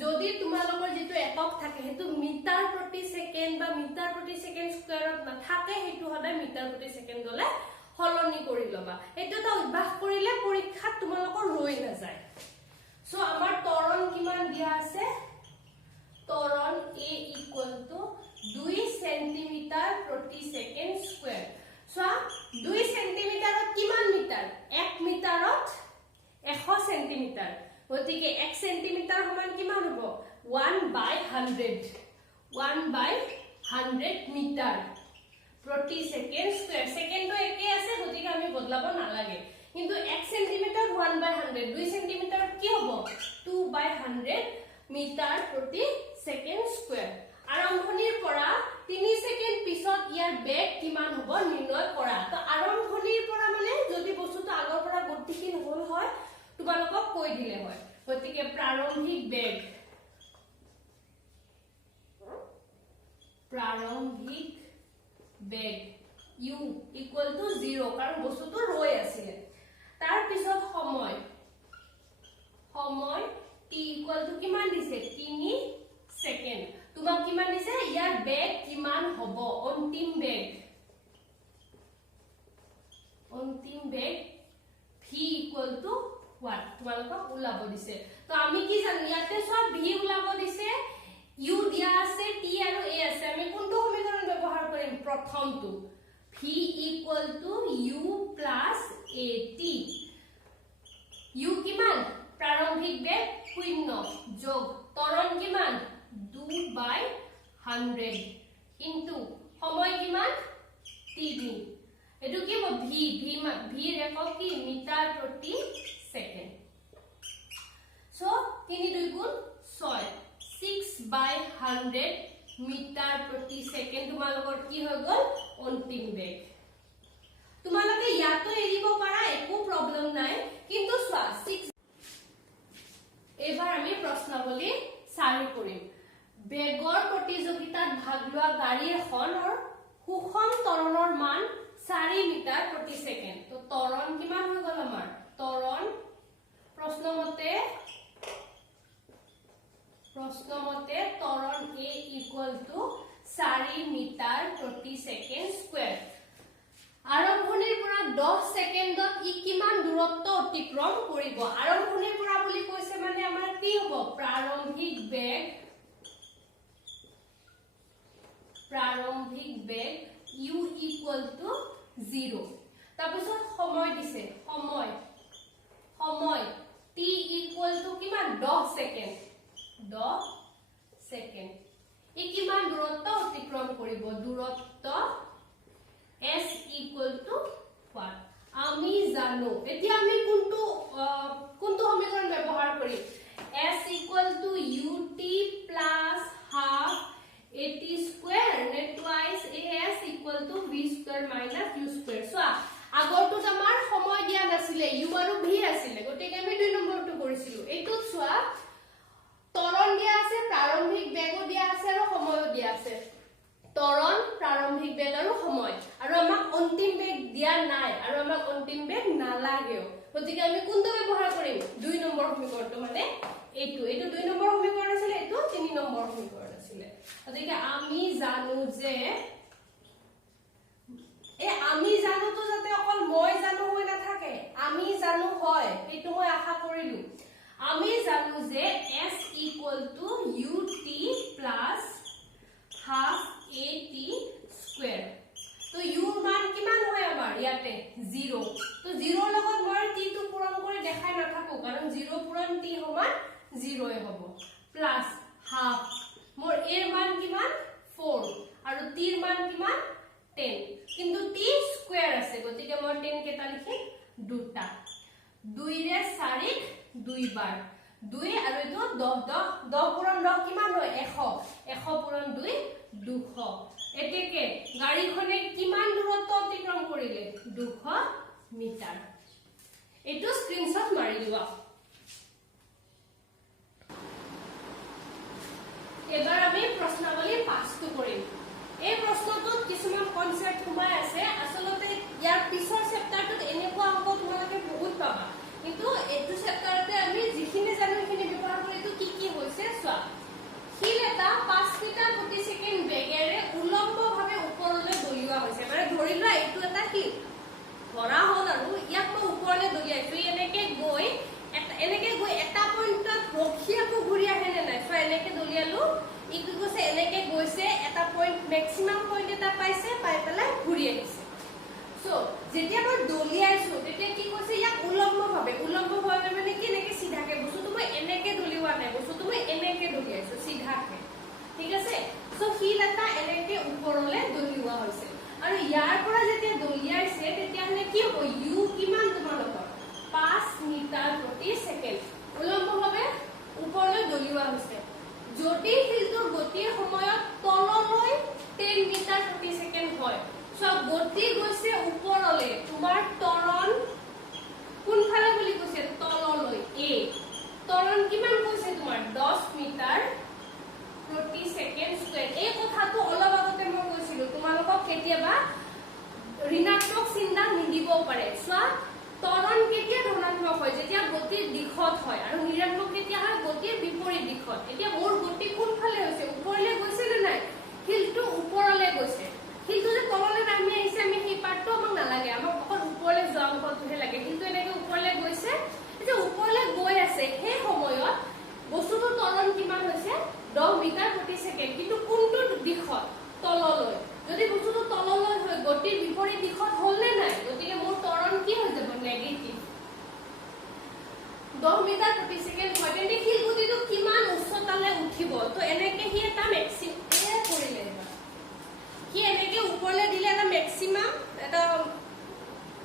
যদি তোমালোকৰ যেটো একক থাকে হেতু মিটাৰ প্ৰতি সেকেন্ড বা মিটাৰ প্ৰতি সেকেন্ড স্কয়াৰত না থাকে হেতু সদায় মিটাৰ প্ৰতি সেকেন্ডলে হলনি কৰি লবা এটো এটা অভ্যাস কৰিলে পৰীক্ষাত তোমালোকৰ ৰৈ না যায় সো আমাৰ ত্বৰণ কিমান দিয়া আছে ত্বৰণ a = 2 সেন্টিমিটাৰ প্ৰতি সেকেন্ড স্কয়াৰ সো 2 সেন্টিমিটাৰত কিমান মিটাৰ 1 মিটাৰত 100 সেন্টিমিটাৰ গতিকে 1 সেন্টিমিটাৰ সমান কিমান হ'ব 1/100 মিটাৰ প্ৰতি সেকেন্ড স্কয়াৰ সেকেন্ডটো একে আছে গতিকে আমি বদলাব নালাগে কিন্তু 1 সেন্টিমিটাৰ 1/100 2 সেন্টিমিটাৰ কি হ'ব 2/100 মিটাৰ প্ৰতি সেকেন্ড স্কয়াৰ আৰম্ভণিৰ পৰা 3 সেকেন্ড পিছত ইয়াৰ বেগ কিমান হ'ব নিৰ্ণয় কৰা তো আৰম্ভণিৰ পৰা মানে যদি বস্তুটো আগৰ পৰা গতিশীল হ'ল হয় তোমালোকক কৈ দিলে হয় গতিকে প্ৰাৰম্ভিক বেগ u = 0 কাৰণ বস্তুটো ৰৈ আছিল তাৰ পিছত সময় t = কিমান দিছে 3 সেকেন্ড তোমাক কিমান দিছে ইয়াৰ বেগ কিমান হ'ব অন্তিম বেগ v = what তোমালোকক উলাব দিছে তো আমি কি জানি ইয়াতে সব v উলাব দিছে u দিয়া আছে t আৰু a আছে আমি কোনটো সমীকৰণ ব্যৱহাৰ কৰিম প্ৰথমটো v = u + at u কিমান প্ৰাৰম্ভিক বেগ 0 যোগ ত্বৰণ কিমান 2/100 ইনটু সময় কিমান 3 এটো কি হ'ব v ৰেকক কি মিটাৰ প্ৰতি সেকেন্ড সো 3 2 গুণ 6 6/100 মিটাৰ প্ৰতি সেকেন্ড তোমালোকৰ কি হৈ গল অন্তিম বেগ তোমালোকে ইয়াতো এৰিব পাৰা একো প্ৰবলেম নাই কিন্তু চোৱা 6 এবাৰ আমি প্ৰশ্নাৱলী 4 কৰিম বেগৰ প্ৰতিযোগিতাত ভাগ লোৱা গাড়ী এখনৰ সুষম ত্বৰণৰ মান 4 মিটাৰ প্ৰতি সেকেন্ড তো ত্বৰণ কিমান হৈ গল আমাৰ ত্বৰণ প্ৰশ্নমতে ত্বৰণ a = 4 মিটাৰ প্ৰতি সেকেন্ড স্কয়াৰ আৰম্ভণিৰ পৰা 10 সেকেন্ডত ই কিমান দূৰত্ব অতিক্ৰম কৰিব আৰম্ভণিৰ পৰা বুলি কৈছে মানে আমাৰ কি হ'ব প্ৰাৰম্ভিক বেগ u = 0 তাৰপিছত সময় দিছে সময় t = কিমান 10 সেকেন্ড ই কিমান দূৰত্ব অতিক্ৰম কৰিব দূৰত্ব s = what আমি জানো এতিয়া আমি কোনটো সমীকৰণ ব্যৱহাৰ কৰিম s = ut + half at square নে twice as = v square - u square so আগৰটোত আমাৰ সময় দিয়া নাছিলে u আৰু v আছিল গতিকে আমি 2 নম্বৰটো কৰিছিলো এইটোত সোৱা ত্বৰণ দিয়া আছে প্ৰাৰম্ভিক বেগো দিয়া আছে আৰু সময়ও দিয়া আছে ত্বৰণ প্ৰাৰম্ভিক বেগ আৰু সময় আৰু আমাক অন্তিম বেগ দিয়া নাই আৰু আমাক অন্তিম বেগ নালাগেও গতিকে আমি কোনটো ব্যৱহাৰ কৰিম 2 নম্বৰ সমীকৰণটো মানে এইটো 2 নম্বৰ সমীকৰণ আছিল এইটো 3 নম্বৰ সমীকৰণ আছিল গতিকে আমি জানো যে আমি জানো তো যাতে অকল মই জানো হৈ না থাকে আমি জানো হয় এইটো মই আশা কৰিলো আমি জানো যে s = ut + half at square তো u মান কিমান হয় আমাৰ ইয়াতে 0 তো 0 লগত মই t টো পূৰণ কৰি দেখাই নাথাকো কাৰণ 0 পূৰণ t সমান 0 এ হ'ব প্লাস হাফ মোৰ এৰ মান কিমান 4 আৰু t এর মান কিমান 10 কিন্তু t স্কয়ার আছে গতিকে মই 10 কেটা লিখিম দুটা 2 रे 4 2 বাৰ 2 আৰু এটো 10 10 পূৰণ 10 কিমান হয় 100 100 পূৰণ 2 200 এতেকে গাড়ীখনে কিমান দূৰত্ব অতিক্ৰম কৰিলে 200 মিটাৰ এটো স্ক্ৰিনশ্বট মাৰি লোৱা এবাৰ আমি প্ৰশ্নাৱলী 5টো কৰিম এই প্ৰশ্নটোত কিছুমান কনসেপ্ট সোমাই আছে আসলতে ইয়াৰ পিছৰ চেপ্টাৰটোত এনেকুৱা অংক তোমালোকে বহুত পাবা কিন্তু এটো চেপ্টাৰতে আমি যিখিনি জানো সেইখিনি ব্যৱহাৰ কৰি তো কি হৈছে চোৱা শিল এটা 5 মিটাৰ প্ৰতি সেকেন্ড বেগেৰে উলম্বভাৱে ওপৰলৈ দলিওৱা হৈছে মানে ধৰি লোৱা এটো এটা শিল ধৰা হল আৰু ইয়াক মই ওপৰলৈ দলিয়াইছো এনেকে গৈ এটা পইণ্টত ৰখিয়াকো ঘূৰি আহে নে নাই সো এনেকে দলিয়ালো ইটো কৈছে এনেকে গৈছে এটা পইণ্ট ম্যাক্সিমাম পইণ্ট এটা পাইছে পাই পেলাই ঘূৰি আহিছে সো যেতিয়া মই দলিয়াইছো তেতিয়া কি কৈছে ইয়াক উলম্বভাৱে মানে কি এনেকে সিধাকে বস্তুটো মই এনেকে দলিওৱা নাই বস্তুটো মই এনেকে দলিয়াইছো সিধাকে ঠিক আছে সো শিল এটা এনেকে ওপৰলৈ দলিওৱা হৈছে আৰু ইয়াৰ পৰা যেতিয়া দলিয়াইছে তেতিয়া হলে কি হ'ব ইউ কিমান তোমালোকৰ 5 মিটাৰ প্ৰতি সেকেন্ড উলম্বভাৱে ওপৰলৈ দলিওৱা হৈছে যদি শিলটোৰ গতিৰ সময়ত তললৈ 10 মিটাৰ প্ৰতি সেকেন্ড হয় সব গতি গৈছে ওপৰলৈ তোমাৰ ত্বৰণ কোনফালে বুলি কৈছে তললৈ এ ত্বৰণ কিমান কৈছে তোমাৰ 10 মিটাৰ প্ৰতি সেকেন্ড স্কয়াৰ এই কথাটো অলপ আগতে মই কৈছিলো তোমালোকক কেতিয়াবা ঋণাত্মক চিহ্ন নিদিব পাৰে চোৱা ত্বৰণ কেতিয়া ধনাত্মক হয় যেতিয়া গতিৰ দিশত হয় আৰু ঋণাত্মক কেতিয়া হয় গতিৰ বিপৰীত দিশত এতিয়া মোৰ গতি কোনফালে হৈছে ওপৰলৈ গৈছে নে নাই শিলটো ওপৰলৈ গৈছে কিন্তু যে তললৈ নামি আহিছে আমি সেই পাৰ্টটো আমাক নালাগে আমাক অকল ওপৰলৈ যোৱা অংশটোহে লাগে কিন্তু এনেকে ওপৰলৈ গৈছে যে ওপৰলৈ গৈ আছে সেই সময়ত বস্তুটো ত্বৰণ কিমান হৈছে 10 মিটাৰ প্ৰতি সেকেন্ড কিন্তু কোনটো দিশত তললৈ যদি বস্তুটো তললৈ হয় গতিৰ বিপৰীত দিশত হলনে নাই গতিকে মোৰ ত্বৰণ কি হৈ যাব নেগেটিভ 10 মিটাৰ প্ৰতি সেকেন্ড হয় তেন্তে শিলগুটিটো কিমান উচ্চতালৈ উঠিব তো এনেকে হি এটা ম্যাক্সিমাম কৰিলে কি এনেকে ওপৰলৈ দিলে এটা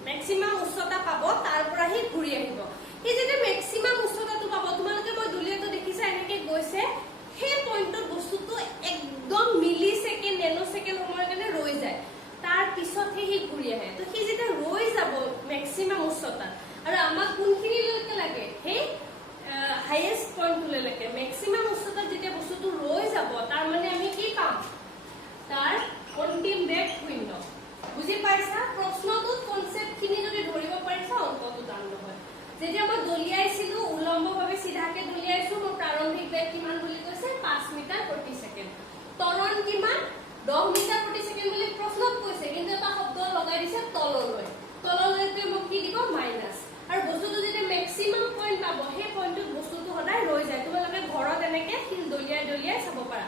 ম্যাক্সিমাম উচ্চতা পাব তাৰ পৰা হি ঘূৰি আহিব এই যে ম্যাক্সিমাম উচ্চতাটো পাব তোমালোকে মই দুলিয়াটো দেখিছা এনেকে গৈছে সেই পইণ্টত বস্তুটো একদম মিলি সেকেন্ড নেনো সেকেন্ড সময়ৰ কাৰণে ৰৈ যায় তাৰ পিছতহে হি ঘূৰি আহে তো হি যেতিয়া ৰৈ যাব ম্যাক্সিমাম উচ্চতা আৰু আমাক কোনখিনি লৈকে লাগে সেই হাইয়েস্ট পইণ্টলৈ লাগে ম্যাক্সিমাম উচ্চতা যেতিয়া বস্তুটো ৰৈ যাব তাৰ মানে আমি কি পাম তাৰ অন্তিম বেগ শূন্য বুজি পাইছা প্ৰশ্নটোত কনসেপ্টখিনি যদি ধৰিব পাৰিছা অংকটো টান নহয় যেতিয়া মই দলিয়াইছিলো উলম্বভাৱে সিধাকে দলিয়াইছো মোৰ প্ৰাৰম্ভিক বেগ কিমান বুলি কৈছে 5 মিটাৰ প্ৰতি সেকেন্ড ত্বৰণ কিমান 10 মিটাৰ প্ৰতি সেকেন্ড বুলি প্ৰশ্নত কৈছে কিন্তু এটা শব্দ লগাই দিছে তললৈতে মোক কি দিব মাইনাস আৰু বস্তুটো যেতিয়া ম্যাক্সিমাম পইণ্ট পাব সেই পইণ্টত বস্তুটো সদায় ৰৈ যায় তোমালোকে ঘৰত এনেকে শিল দলিয়াই চাব পাৰা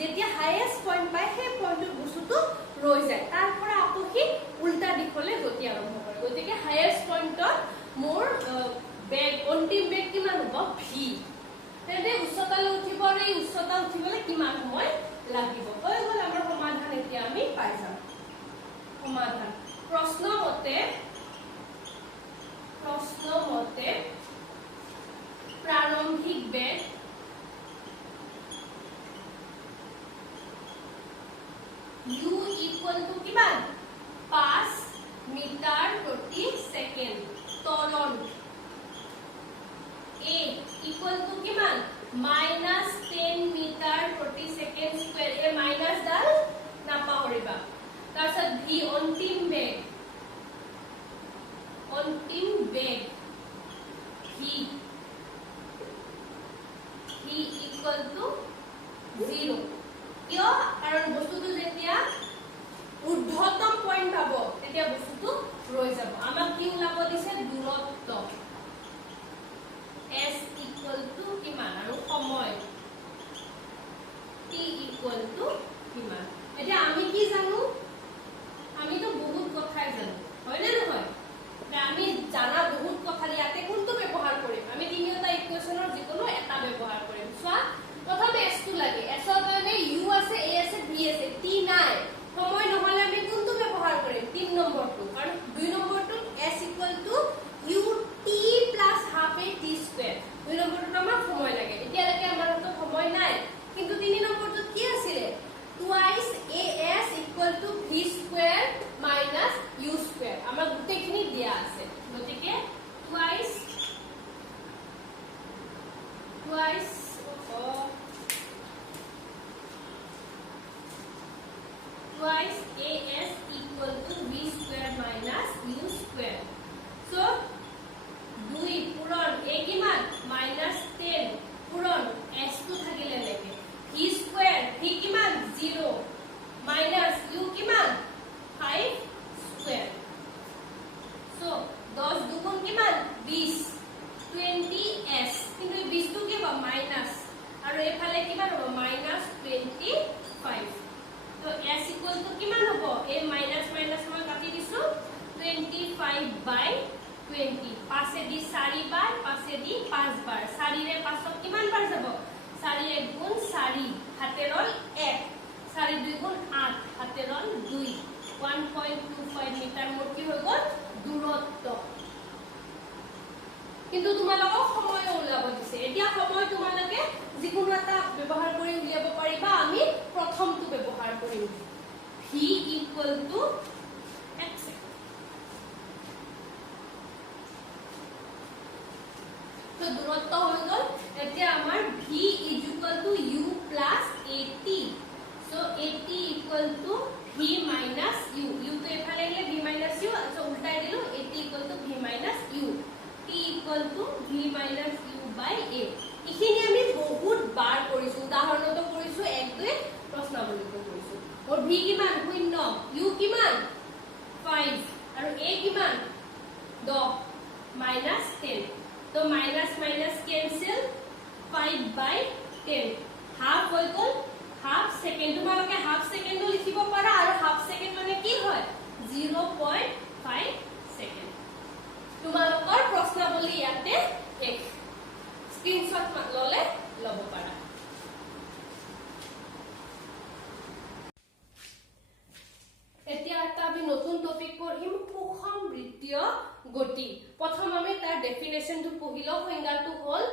যেতিয়া হাইয়েস্ট পইণ্ট পায় সেই পইণ্টত বস্তুটো ৰৈ যায় তাৰ পৰা আকৌ কি উল্টা দিশলৈ গতি আৰম্ভ কৰে গতিকে হাইয়েস্ট পইণ্টত মোৰ বেগ অন্তিম বেগ কিমান হ'ব ভি তেন্তে উচ্চতালৈ উঠিব আৰু এই উচ্চতা উঠিবলৈ কিমান সময় লাগিব হৈ গ'ল আমাৰ সমাধান এতিয়া আমি পাই যাম সমাধান প্ৰশ্ন মতে প্ৰাৰম্ভিক বেগ u equal to কিমান 5 মিটাৰ প্ৰতি সেকেন্ড ত্বৰণ a equal to কিমান -10 মিটাৰ প্ৰতি সেকেন্ড স্কয়াৰ এ মাইনাস ডাল নাপাহৰিবা তাৰছত v অন্তিম বেগ v equal to 0 কিয় কাৰণ বস্তুটো যেতিয়া ঊৰ্ধ্বতম পইণ্ট পাব তেতিয়া বস্তুটো ৰৈ যাব আমাক কি ওলাব দিছে দূৰত্ব s equal to কিমান আৰু সময় t equal to কিমান এতিয়া আমি কি জানো আমিতো বহুত কথাই জানো হয় না নহয় আমি জানা বহুত কথা ইয়াতে কোনটো ব্যৱহাৰ কৰিম আমি তিনিটা ইকুৱেচনৰ যিকোনো এটা ব্যৱহাৰ কৰিম চোৱা প্ৰথমে s টো লাগে s ৰ কাৰণে u আছে a আছে b আছে t নাই সময় নহলে আমি কোনটো ব্যৱহাৰ কৰিম 3 নম্বৰটো কাৰণ 2 নম্বৰটো s equal to ut twice as equal to v square minus u square. So 2 পূরণ a কিমান -10 পূরণ s তো থাকিলে লাগে v square v কিমান 0 minus u কিমান 5 square. So 10 দুগুণ কিমান 20 20s কিন্তু এই 20 টো কি হ'ব মাইনাস আৰু এফালে কিমান হ'ব -25. তো s equal to কিমান হ'ব এই মাইনাস মাইনাস মই কাটি দিছো 25/20 পাছে দি 4 বাৰ পাছে দি 5 বাৰ 4 ৰে 5 কিমান বাৰ যাব 4 1 গুণ 4 হাতে ৰল 1 4 2 গুণ 8 হাতে ৰল 2 1.25 মিটাৰ মোৰ কি হৈ গ'ল দূৰত্ব. কিন্তু তোমালোকক সময় উলাব দিছে এতিয়া সময় তোমালোকে যিকোনো এটা ব্যৱহাৰ কৰি উলিয়াব পাৰিবা. আমি প্ৰথমটো ব্যৱহাৰ কৰিম v equal to x. তো দূৰত্ব হৈ গ'ল এতিয়া আমাৰ v is equal to u plus at. so at equal to v minus u. u তো এফালে গলে v minus u আচ্ছা উল্টাই দিলো at equal to v minus u. t equal to v minus u by a. ইখিনি আমি বহুত বাৰ কৰিছো উদাহৰণত কৰিছো 1 2 প্ৰশ্নাৱলীত কৰিছো. और v কিমান 0 u কিমান 5 আৰু a কিমান 10 -10. তো মাইনাস মাইনাস ক্যান্সেল 5/10 হাফ হৈ গ'ল হাফ সেকেন্ড. তোমালোকে হাফ সেকেন্ড লিখিব পাৰা আৰু হাফ সেকেন্ড মানে কি হয় 0.5 সেকেন্ড. তোমালোকৰ প্ৰশ্নাৱলী ইয়াতে এক স্ক্ৰিনশ্বট ললে লব পাৰা. এতিয়া এটা আমি নতুন টপিক পঢ়িম সুষম বৃত্তীয় গতি. প্ৰথম আমি তাৰ ডেফিনেশনটো পঢ়িলো. সংজ্ঞাটো হ'ল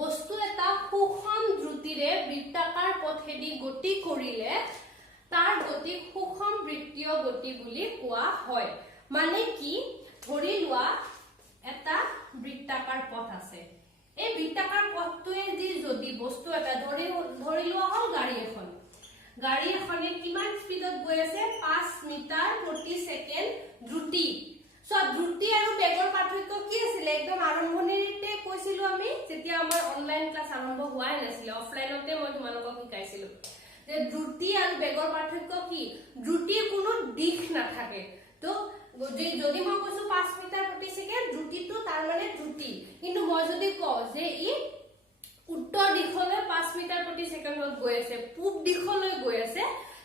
বস্তু এটা সুষম দ্ৰুতিৰে বৃত্তাকাৰ পথেদি গতি কৰিলে তাৰ গতিক সুষম বৃত্তীয় গতি বুলি কোৱা হয়. মানে কি ধৰি লোৱা এটা বৃত্তাকাৰ পথ আছে. এই বৃত্তাকাৰ পথটোৱে যদি বস্তু এটা ধৰি লোৱা হ'ল গাড়ী এখন. গাড়ী এখনে কিমান স্পিডত গৈ আছে 5 মিটাৰ প্ৰতি সেকেন্ড দ্ৰুতি. সো দ্ৰুতি আৰু বেগৰ পাৰ্থক্য কি আছিল একদম আৰম্ভণিতে কৈছিলো আমি যেতিয়া আমাৰ অনলাইন ক্লাছ আৰম্ভ হোৱাই নাছিল অফলাইনতে মই তোমালোকক শিকাইছিলো যে দ্ৰুতি আৰু বেগৰ পাৰ্থক্য কি. দ্ৰুতিৰ কোনো দিশ নাথাকে. তো যদি মই কৈছো 5 মিটাৰ প্ৰতি সেকেন্ড দ্ৰুতিটো তাৰ মানে দ্ৰুতি. কিন্তু মই যদি কওঁ যে ই উত্তৰ দিশলৈ 5 মিটাৰ প্ৰতি সেকেন্ডত গৈ আছে পূব দিশলৈ গৈ আছে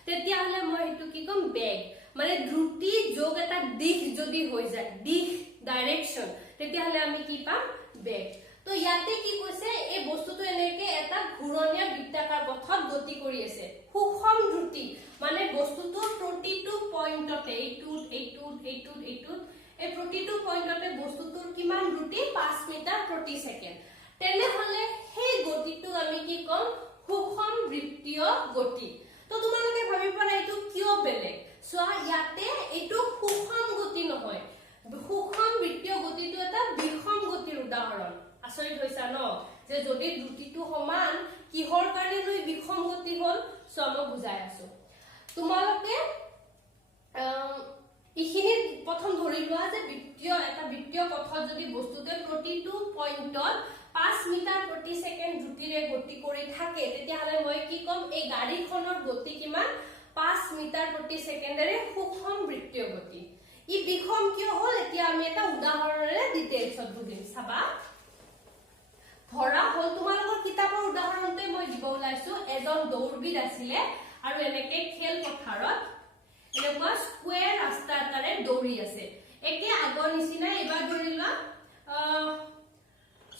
তেতিয়া হলে মই এটো কি কম বেগ. মানে দ্ৰুতি যোগ এটা দিশ যদি হৈ যায় দিশ ডাইৰেকশন তেতিয়া হলে আমি কি পাম বেগ. তো ইয়াতে কি কৈছে এই বস্তুটো এনেকে এটা ঘূৰণীয়া বৃত্তাকাৰ পথত গতি কৰি আছে. সুষম দ্ৰুতি মানে বস্তুটো প্ৰতিটো পইণ্টতে এইটোত এই প্ৰতিটো পইণ্টতে বস্তুটোৰ কিমান দ্ৰুতি 5 মিটাৰ প্ৰতি সেকেন্ড. তেনেহলে সেই গতিটো আমি কি কম সুষম বৃত্তীয় গতি. তো তোমালোকে ভাবি পাৰা এইটো কিয় বেলেগ. সোয়া ইয়াতে এইটো সুষম গতি নহয়. সুষম বৃত্তীয় গতিটো এটা বিষম গতিৰ উদাহৰণ. আচৰিত হৈছা ন যে যদি দ্ৰুতিটো সমান কিহৰ কাৰণে লৈ বিষম গতি হ'ল. সো মই বুজাই আছো তোমালোকে ইখিনি প্ৰথম ধৰি লোৱা যে বৃত্তীয় পথত যদি বস্তুতে প্ৰতিটো পইণ্টত 5 মিটাৰ প্ৰতি সেকেন্ড দ্ৰুতিৰে গতি কৰি থাকে তেতিয়া হলে মই কি কম এই গাড়ীখনৰ গতি কিমান 5 মিটাৰ প্ৰতি সেকেন্ডৰে সুষম বৃত্তীয় গতি. ই বিষম কিয় হ'ল এতিয়া আমি এটা উদাহৰণৰে ডিটেইলছত বুজিম. চাবা ধৰা হ'ল তোমালোকৰ কিতাপৰ উদাহৰণতে মই দিব ওলাইছো এজন দৌৰবিদ আছিলে আৰু এনেকে খেল পথাৰত এনেকুৱা স্কোয়াৰ ৰাস্তা এটাৰে দৌৰি আছে. একে আগৰ নিচিনা এবাৰ ধৰিলা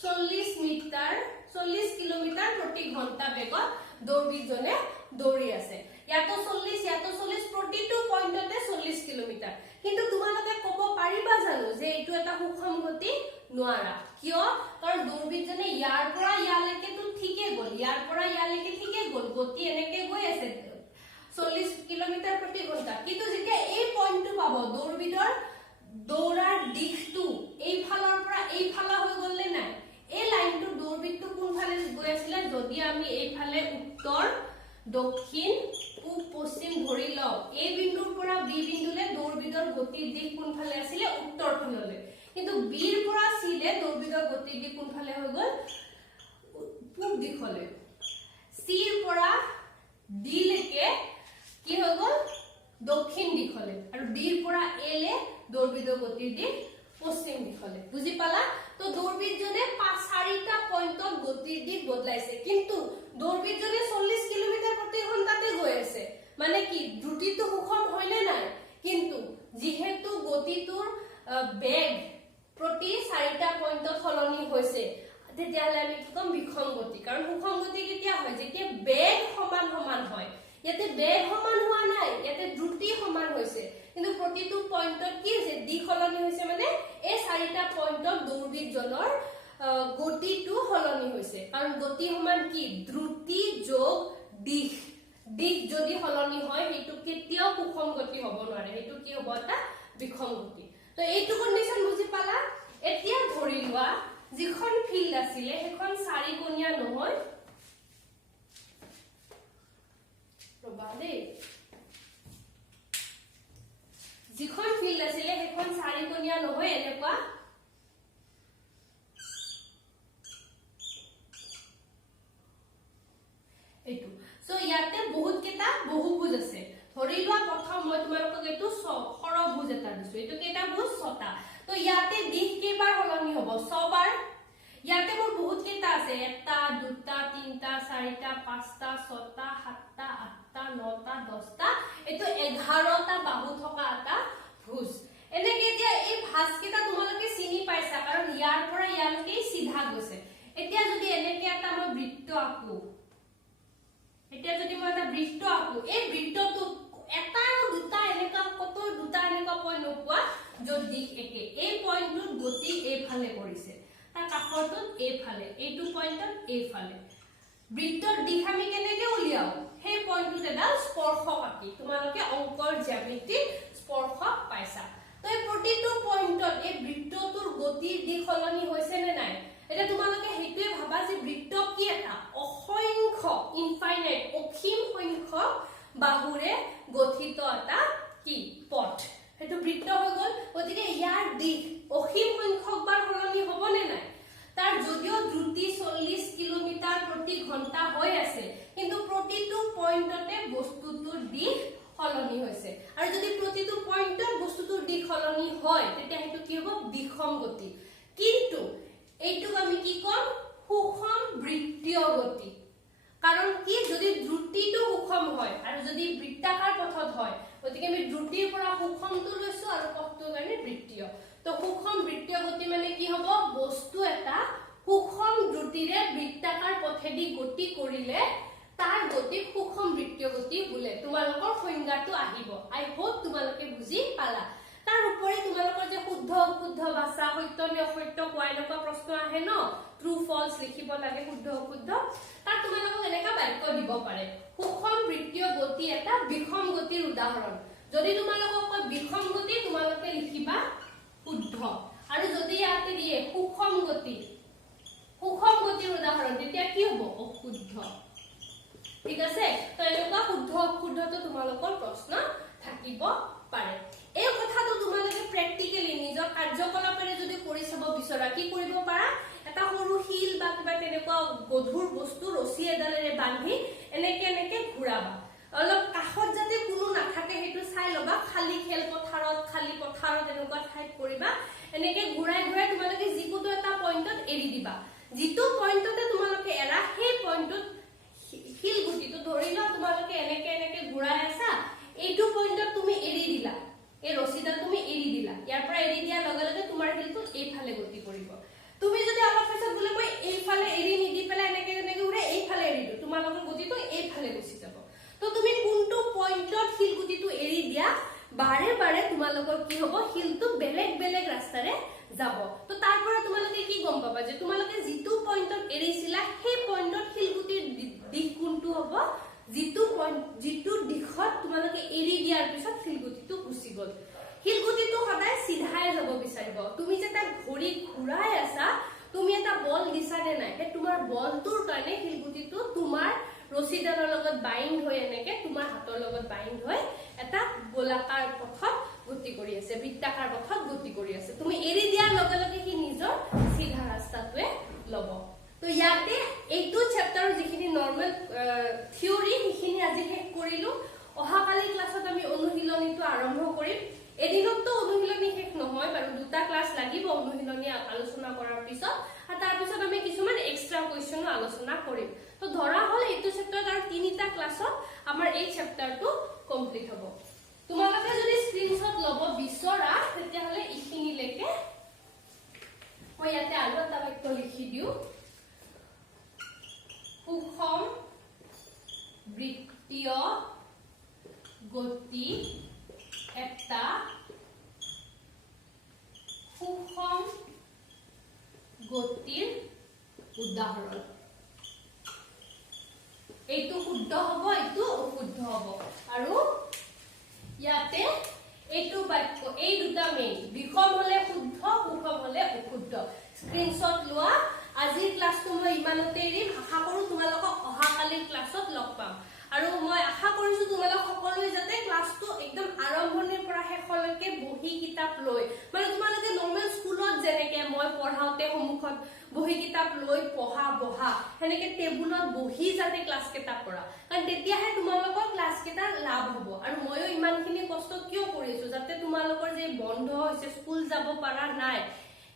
40 কিলোমিটাৰ প্ৰতি ঘণ্টা বেগত দৌৰবিদজনে দৌৰি আছে. ইয়াতো 40 প্ৰতিটো পইণ্টতে 40 কিলোমিটাৰ. কিন্তু তোমালোকে ক'ব পাৰিবা জানো যে এইটো এটা সুষম গতি নোৱাৰা. কিয় কাৰণ দৌৰবিদজনে ইয়াৰ পৰা ইয়ালৈকে তো ঠিকে গ'ল ইয়াৰ পৰা ইয়ালৈকে ঠিকে গ'ল গতি এনেকে গৈ আছে 40 কিলোমিটাৰ প্ৰতি ঘণ্টা. কিন্তু যেতিয়া এই পইণ্টটো পাব দৌৰবিদৰ দৌৰাৰ দিশটো এই ফালৰ পৰা এই ফালা হৈ গ'ল নাই এই লাইনটো দৌৰবিদটো কোন ফালে গৈ আছে যদি আমি এইফালে উত্তৰ দক্ষিণ পূব পশ্চিম ধৰি লওঁ এই বিন্দুৰ পৰা বি বিন্দুলে দৌৰবিদৰ গতিৰ দিশ কোনফালে আছিল উত্তৰ ফাললৈ কিন্তু বিৰ পৰা সি লে দৌৰবিদৰ গতিৰ দিশ কোনফালে হৈ গল পূব দিশলৈ সিৰ পৰা ডি লৈকে কি হৈ গল দক্ষিণ দিশলৈ আৰু ডিৰ পৰা এ লে দৌৰবিদৰ গতিৰ দিশ পশ্চিম দিশলৈ বুজি পালা তো দৌৰবিদজনে 4টা পইণ্টত গতিৰ দিশ বদলাইছে কিন্তু দৌৰবিদজনে 40 কিলোমিটাৰ প্ৰতি ঘণ্টাতে গৈ আছে মানে কি দ্ৰুতিটো সুষম হয়নে নাই কিন্তু যেহেতু গতিটোৰ বেগ প্ৰতি 4টা পইণ্টত সলনি হৈছে তেতিয়াহলে আমি কি কম বিষম গতি কাৰণ সুষম গতি কেতিয়া হয় যেতিয়া বেগ সমান সমান হয় ইয়াতে বেগ সমান হোৱা নাই ইয়াতে দ্ৰুতি সমান হৈছে কিন্তু প্ৰতিটো পইণ্টত কি হৈছে দিশ সলনি হৈছে মানে এই 4টা পইণ্টত দৌৰবিদজনৰ গতিটো সলনি হৈছে কাৰণ গতি সমান কি দ্ৰুতি যোগ দিশ দিশ যদি সলনি হয় হেতু কেতিয়াও সুষম গতি হ'ব নোৱাৰে হেতু কি হ'ব এটা বিষম গতি তো এইটো কন্ডিশন বুজি পালা এতিয়া ধৰি লোৱা যিখন ফিল্ড আছিল সেইখন 4 কোণীয়া নহয় ৰবাদে যিখন ফিল্ড আছিল সেইখন 4 কোণীয়া নহয় এনেকুৱা এইটো সো ইয়াতে বহুত কেটা বহুভুজ আছে ধৰি লোৱা প্ৰথম মই তোমালোকক এইটো সৰভুজ এটা দিছো এইটো কেটা ভুজ 6টা তো ইয়াতে দিশ কেইবাৰ সলনি হ'ব 6 বাৰ ইয়াতে মোৰ বহুত কেটা আছে 1 2 3 4 5 6 7 8 9 10টা এটো 11টা বাহু থকা এটা ভুজ এনেকে এতিয়া এই ভাঁজ কেটা তোমালোকে চিনি পাইছা কাৰণ ইয়াৰ পৰা ইয়ালৈকে সিধা গৈছে এতিয়া যদি এনেকে এটা মই বৃত্ত আঁকো এতিয়া যদি মই এটা বৃত্ত আঁকো এই বৃত্তটো এটা আৰু দুটা এনেকা কত দুটা এনেকা পইণ্ট নোপোৱা য'ত দিশ একে এই পইণ্টটোত গতি এইফালে কৰিছে তাৰ কাষৰটোত এইফালে এইটো পইণ্টত এইফালে বৃত্তৰ দিশ আমি কেনেকে উলিয়াও সেই পইণ্টটোত এডাল স্পৰ্শক আঁকি তোমালোকে অংকৰ জ্যামিতিত স্পৰ্শক পাইছা তো এই প্ৰতিটো পইণ্টত এই বৃত্তটোৰ গতিৰ দিশ সলনি হৈছে নে নাই এটা তোমালোকে হেতুৱে ভাবা যে বৃত্ত কি এটা অসংখ্য ইনফাইনাইট অসীম সংখ্যক বাহুৰে গঠিত এটা কি পথ হেতু বৃত্ত হৈ গল গতিকে ইয়াৰ দিশ অসীম সংখ্যক বাৰ সলনি হ'ব নে নাই তাৰ যদিও দ্ৰুতি 40 কিলোমিটাৰ প্ৰতি ঘণ্টা হৈ আছে কিন্তু প্ৰতিটো পইণ্টতে বস্তুটোৰ দিশ সলনি হৈছে আৰু যদি প্ৰতিটো পইণ্টত বস্তুটোৰ দিশ সলনি হয় তেতিয়া হেতু কি হ'ব বিষম গতি কিন্তু এইটোক আমি কি কম সুষম বৃত্তীয় গতি কাৰণ কি যদি দ্ৰুতিটো সুষম হয় আৰু যদি বৃত্তাকাৰ পথত হয় গতিকে আমি দ্ৰুতিৰ পৰা সুষমটো লৈছো আৰু পথটোৰ কাৰণে বৃত্তীয় তো সুষম বৃত্তীয় গতি মানে কি হ'ব বস্তু এটা সুষম দ্ৰুতিৰে বৃত্তাকাৰ পথেদি গতি কৰিলে তাৰ গতি সুষম বৃত্তীয় গতি বোলে তোমালোকৰ সংজ্ঞাটো আহিব আই হোপ তোমালোকে বুজি পালা তাৰ উপৰি তোমালোকৰ যে শুদ্ধ অশুদ্ধ ভাষা সত্য নে অসত্য কোৱা এনেকুৱা প্ৰশ্ন আহে ন ট্ৰু ফলছ লিখিব লাগে শুদ্ধ অশুদ্ধ তাৰ তোমালোকক এনেকা বাক্য দিব পাৰে সুষম বৃত্তীয় গতি এটা বিষম গতিৰ উদাহৰণ যদি তোমালোকক কয় বিষম গতি তোমালোকে লিখিবা শুদ্ধ আৰু যদি ইয়াতে দিয়ে সুষম গতিৰ উদাহৰণ তেতিয়া কি হ'ব অশুদ্ধ ঠিক আছে তো এনেকুৱা শুদ্ধ অশুদ্ধটো তোমালোকৰ প্ৰশ্ন থাকিব পাৰে এই কথাটো তোমালোকে প্ৰ্যাকটিক্যালি নিজৰ কাৰ্যকলাপেৰে যদি কৰি চাব বিচৰা কি কৰিব পাৰা এটা সৰু হিল বা কিবা তেনেকুৱা গধুৰ বস্তু ৰছী এডালেৰে বান্ধি এনেকে এনেকে ঘূৰাবা অলপ কাষত যাতে কোনো নাথাকে হেতু চাই লবা খালি খেল পথাৰত এনেকুৱা ঠাইত কৰিবা এনেকে ঘূৰাই ঘূৰাই তোমালোকে যিকোনো এটা পইণ্টত এৰি দিবা যিটো পইণ্টতে তোমালোকে এৰা সেই পইণ্টত হিল গুটিটো ধৰি লও তোমালোকে এনেকে এনেকে ঘূৰাই আছা এইটো পইণ্টত তুমি এৰি দিলা এই ৰছীডাল তুমি এৰি দিলা ইয়াৰ পৰা এৰি দিয়াৰ লগে লগে তোমাৰ হিলটো এইফালে গতি কৰিব তুমি যদি অলপ পিছত বোলে মই এইফালে এৰি নিদি পেলাই এনেকে এনেকে উৰে এইফালে এৰি দিও তোমালোকৰ গতিটো এইফালে গুচি যাব তো তুমি কোনটো পইণ্টত হিল গুটিটো এৰি দিয়া বাৰে বাৰে তোমালোকৰ কি হ'ব হিলটো বেলেগ বেলেগ ৰাস্তাৰে যাব তো তাৰ পৰা তোমালোকে কি গম পাবা যে তোমালোকে যিটো পইণ্টত এৰিছিলা সেই পইণ্টত হিল গুটিৰ দিশ কোনটো হ'ব যিটো দিশত তোমালোকে এৰি দিয়াৰ পিছত হিলগুটিটো গুচি গল হিলগুটিটো সদায় সিধাই যাব বিচাৰিব তুমি যেটা ঘড়ী ঘূৰাই আছা তুমি এটা বল দিছা নে নাই হে তোমাৰ বলটোৰ কাৰণে শিলগুটিটো তোমাৰ ৰছীডালৰ লগত বাইণ্ড হৈ এনেকে তোমাৰ হাতৰ লগত বাইণ্ড হৈ এটা গোলাকাৰ পথত গতি কৰি আছে, বৃত্তাকাৰ পথত গতি কৰি আছে। তুমি এৰি দিয়াৰ লগে লগে সি নিজৰ সিধা ৰাস্তাটোৱে ল'ব। তো ইয়াতে এইটো চেপ্টাৰৰ যিখিনি নৰ্মেল থিওৰি সেইখিনি আজি শেষ কৰিলো। অহাকালি ক্লাছত আমি অনুশীলনীটো আৰম্ভ কৰিম। এদিনতো অনুশীলনী শেষ নহয় বাৰু, দুটা ক্লাছ লাগিব অনুশীলনী আলোচনা কৰাৰ পিছত, আৰু তাৰ পিছত আমি কিছুমান এক্সট্ৰা কুৱেশ্যনো আলোচনা কৰিম। তো ধৰা হল এইটো চেপ্টাৰত আৰু তিনিটা ক্লাছত আমাৰ এই চেপ্টাৰটো কমপ্লিট হ'ব। তোমালোকে যদি স্ক্ৰীনশ্বট ল'ব বিচৰা তেতিয়াহ'লে এইখিনিলৈকে মই ইয়াতে আৰু এটা বাক্য লিখি দিওঁ। সুষম বৃত্তীয় গতি এটা সুষম গতিৰ উদাহৰণ। এইটো শুদ্ধ হ'ব, এইটো অশুদ্ধ হ'ব। আৰু ইয়াতে এইটো বাক্য, এই দুটা মেইন, বিষম হলে শুদ্ধ, সুষম হলে অশুদ্ধ। স্ক্ৰীনশ্বট লোৱা। আজিৰ ক্লাছটো মই ইমানতে এৰিম। আশা কৰো তোমালোকক অহাকালিৰ ক্লাছত লগ পাম। আৰু মই আশা কৰিছো তোমালোক সকলোৱে যাতে ক্লাছটো একদম আৰম্ভণিৰ পৰা শেষলৈকে বহি কিতাপ লৈ, মানে তোমালোকে নৰ্মেল স্কুলত যেনেকে মই পঢ়াওতে সন্মুখত বহি কিতাপ লৈ বহা সেনেকে টেবুলত বহি যাতে ক্লাছ কেইটা কৰা, কাৰণ তেতিয়াহে তোমালোকৰ ক্লাছ কেইটাৰ লাভ হ'ব। আৰু ময়ো ইমানখিনি কষ্ট কিয় কৰিছো, যাতে তোমালোকৰ যে বন্ধ হৈছে, স্কুল যাব পৰা নাই,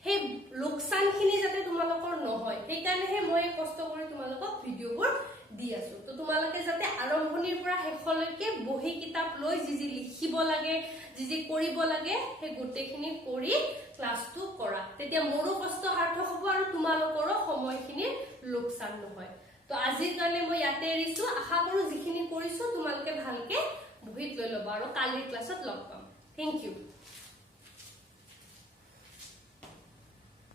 সেই লোকচানখিনি যাতে তোমালোকৰ নহয়, সেইকাৰণেহে মই কষ্ট কৰি তোমালোকক ভিডিঅ'বোৰ দি আছো। তো তোমালোকে যাতে আৰম্ভণিৰ পৰা শেষলৈকে বহি কিতাপ লৈ যি যি লিখিব লাগে, যি যি কৰিব লাগে, সেই গোটেইখিনি কৰি ক্লাছটো কৰা। তেতিয়া মোৰো কষ্ট সাৰ্থক হ'ব আৰু তোমালোকৰো সময়খিনিৰ লোকচান নহয়। তো আজিৰ কাৰণে মই ইয়াতে এৰিছো। আশা কৰো যিখিনি কৰিছো তোমালোকে ভালকে বহিত লৈ ল'বা আৰু কালিৰ ক্লাছত লগ পাম। Thank U.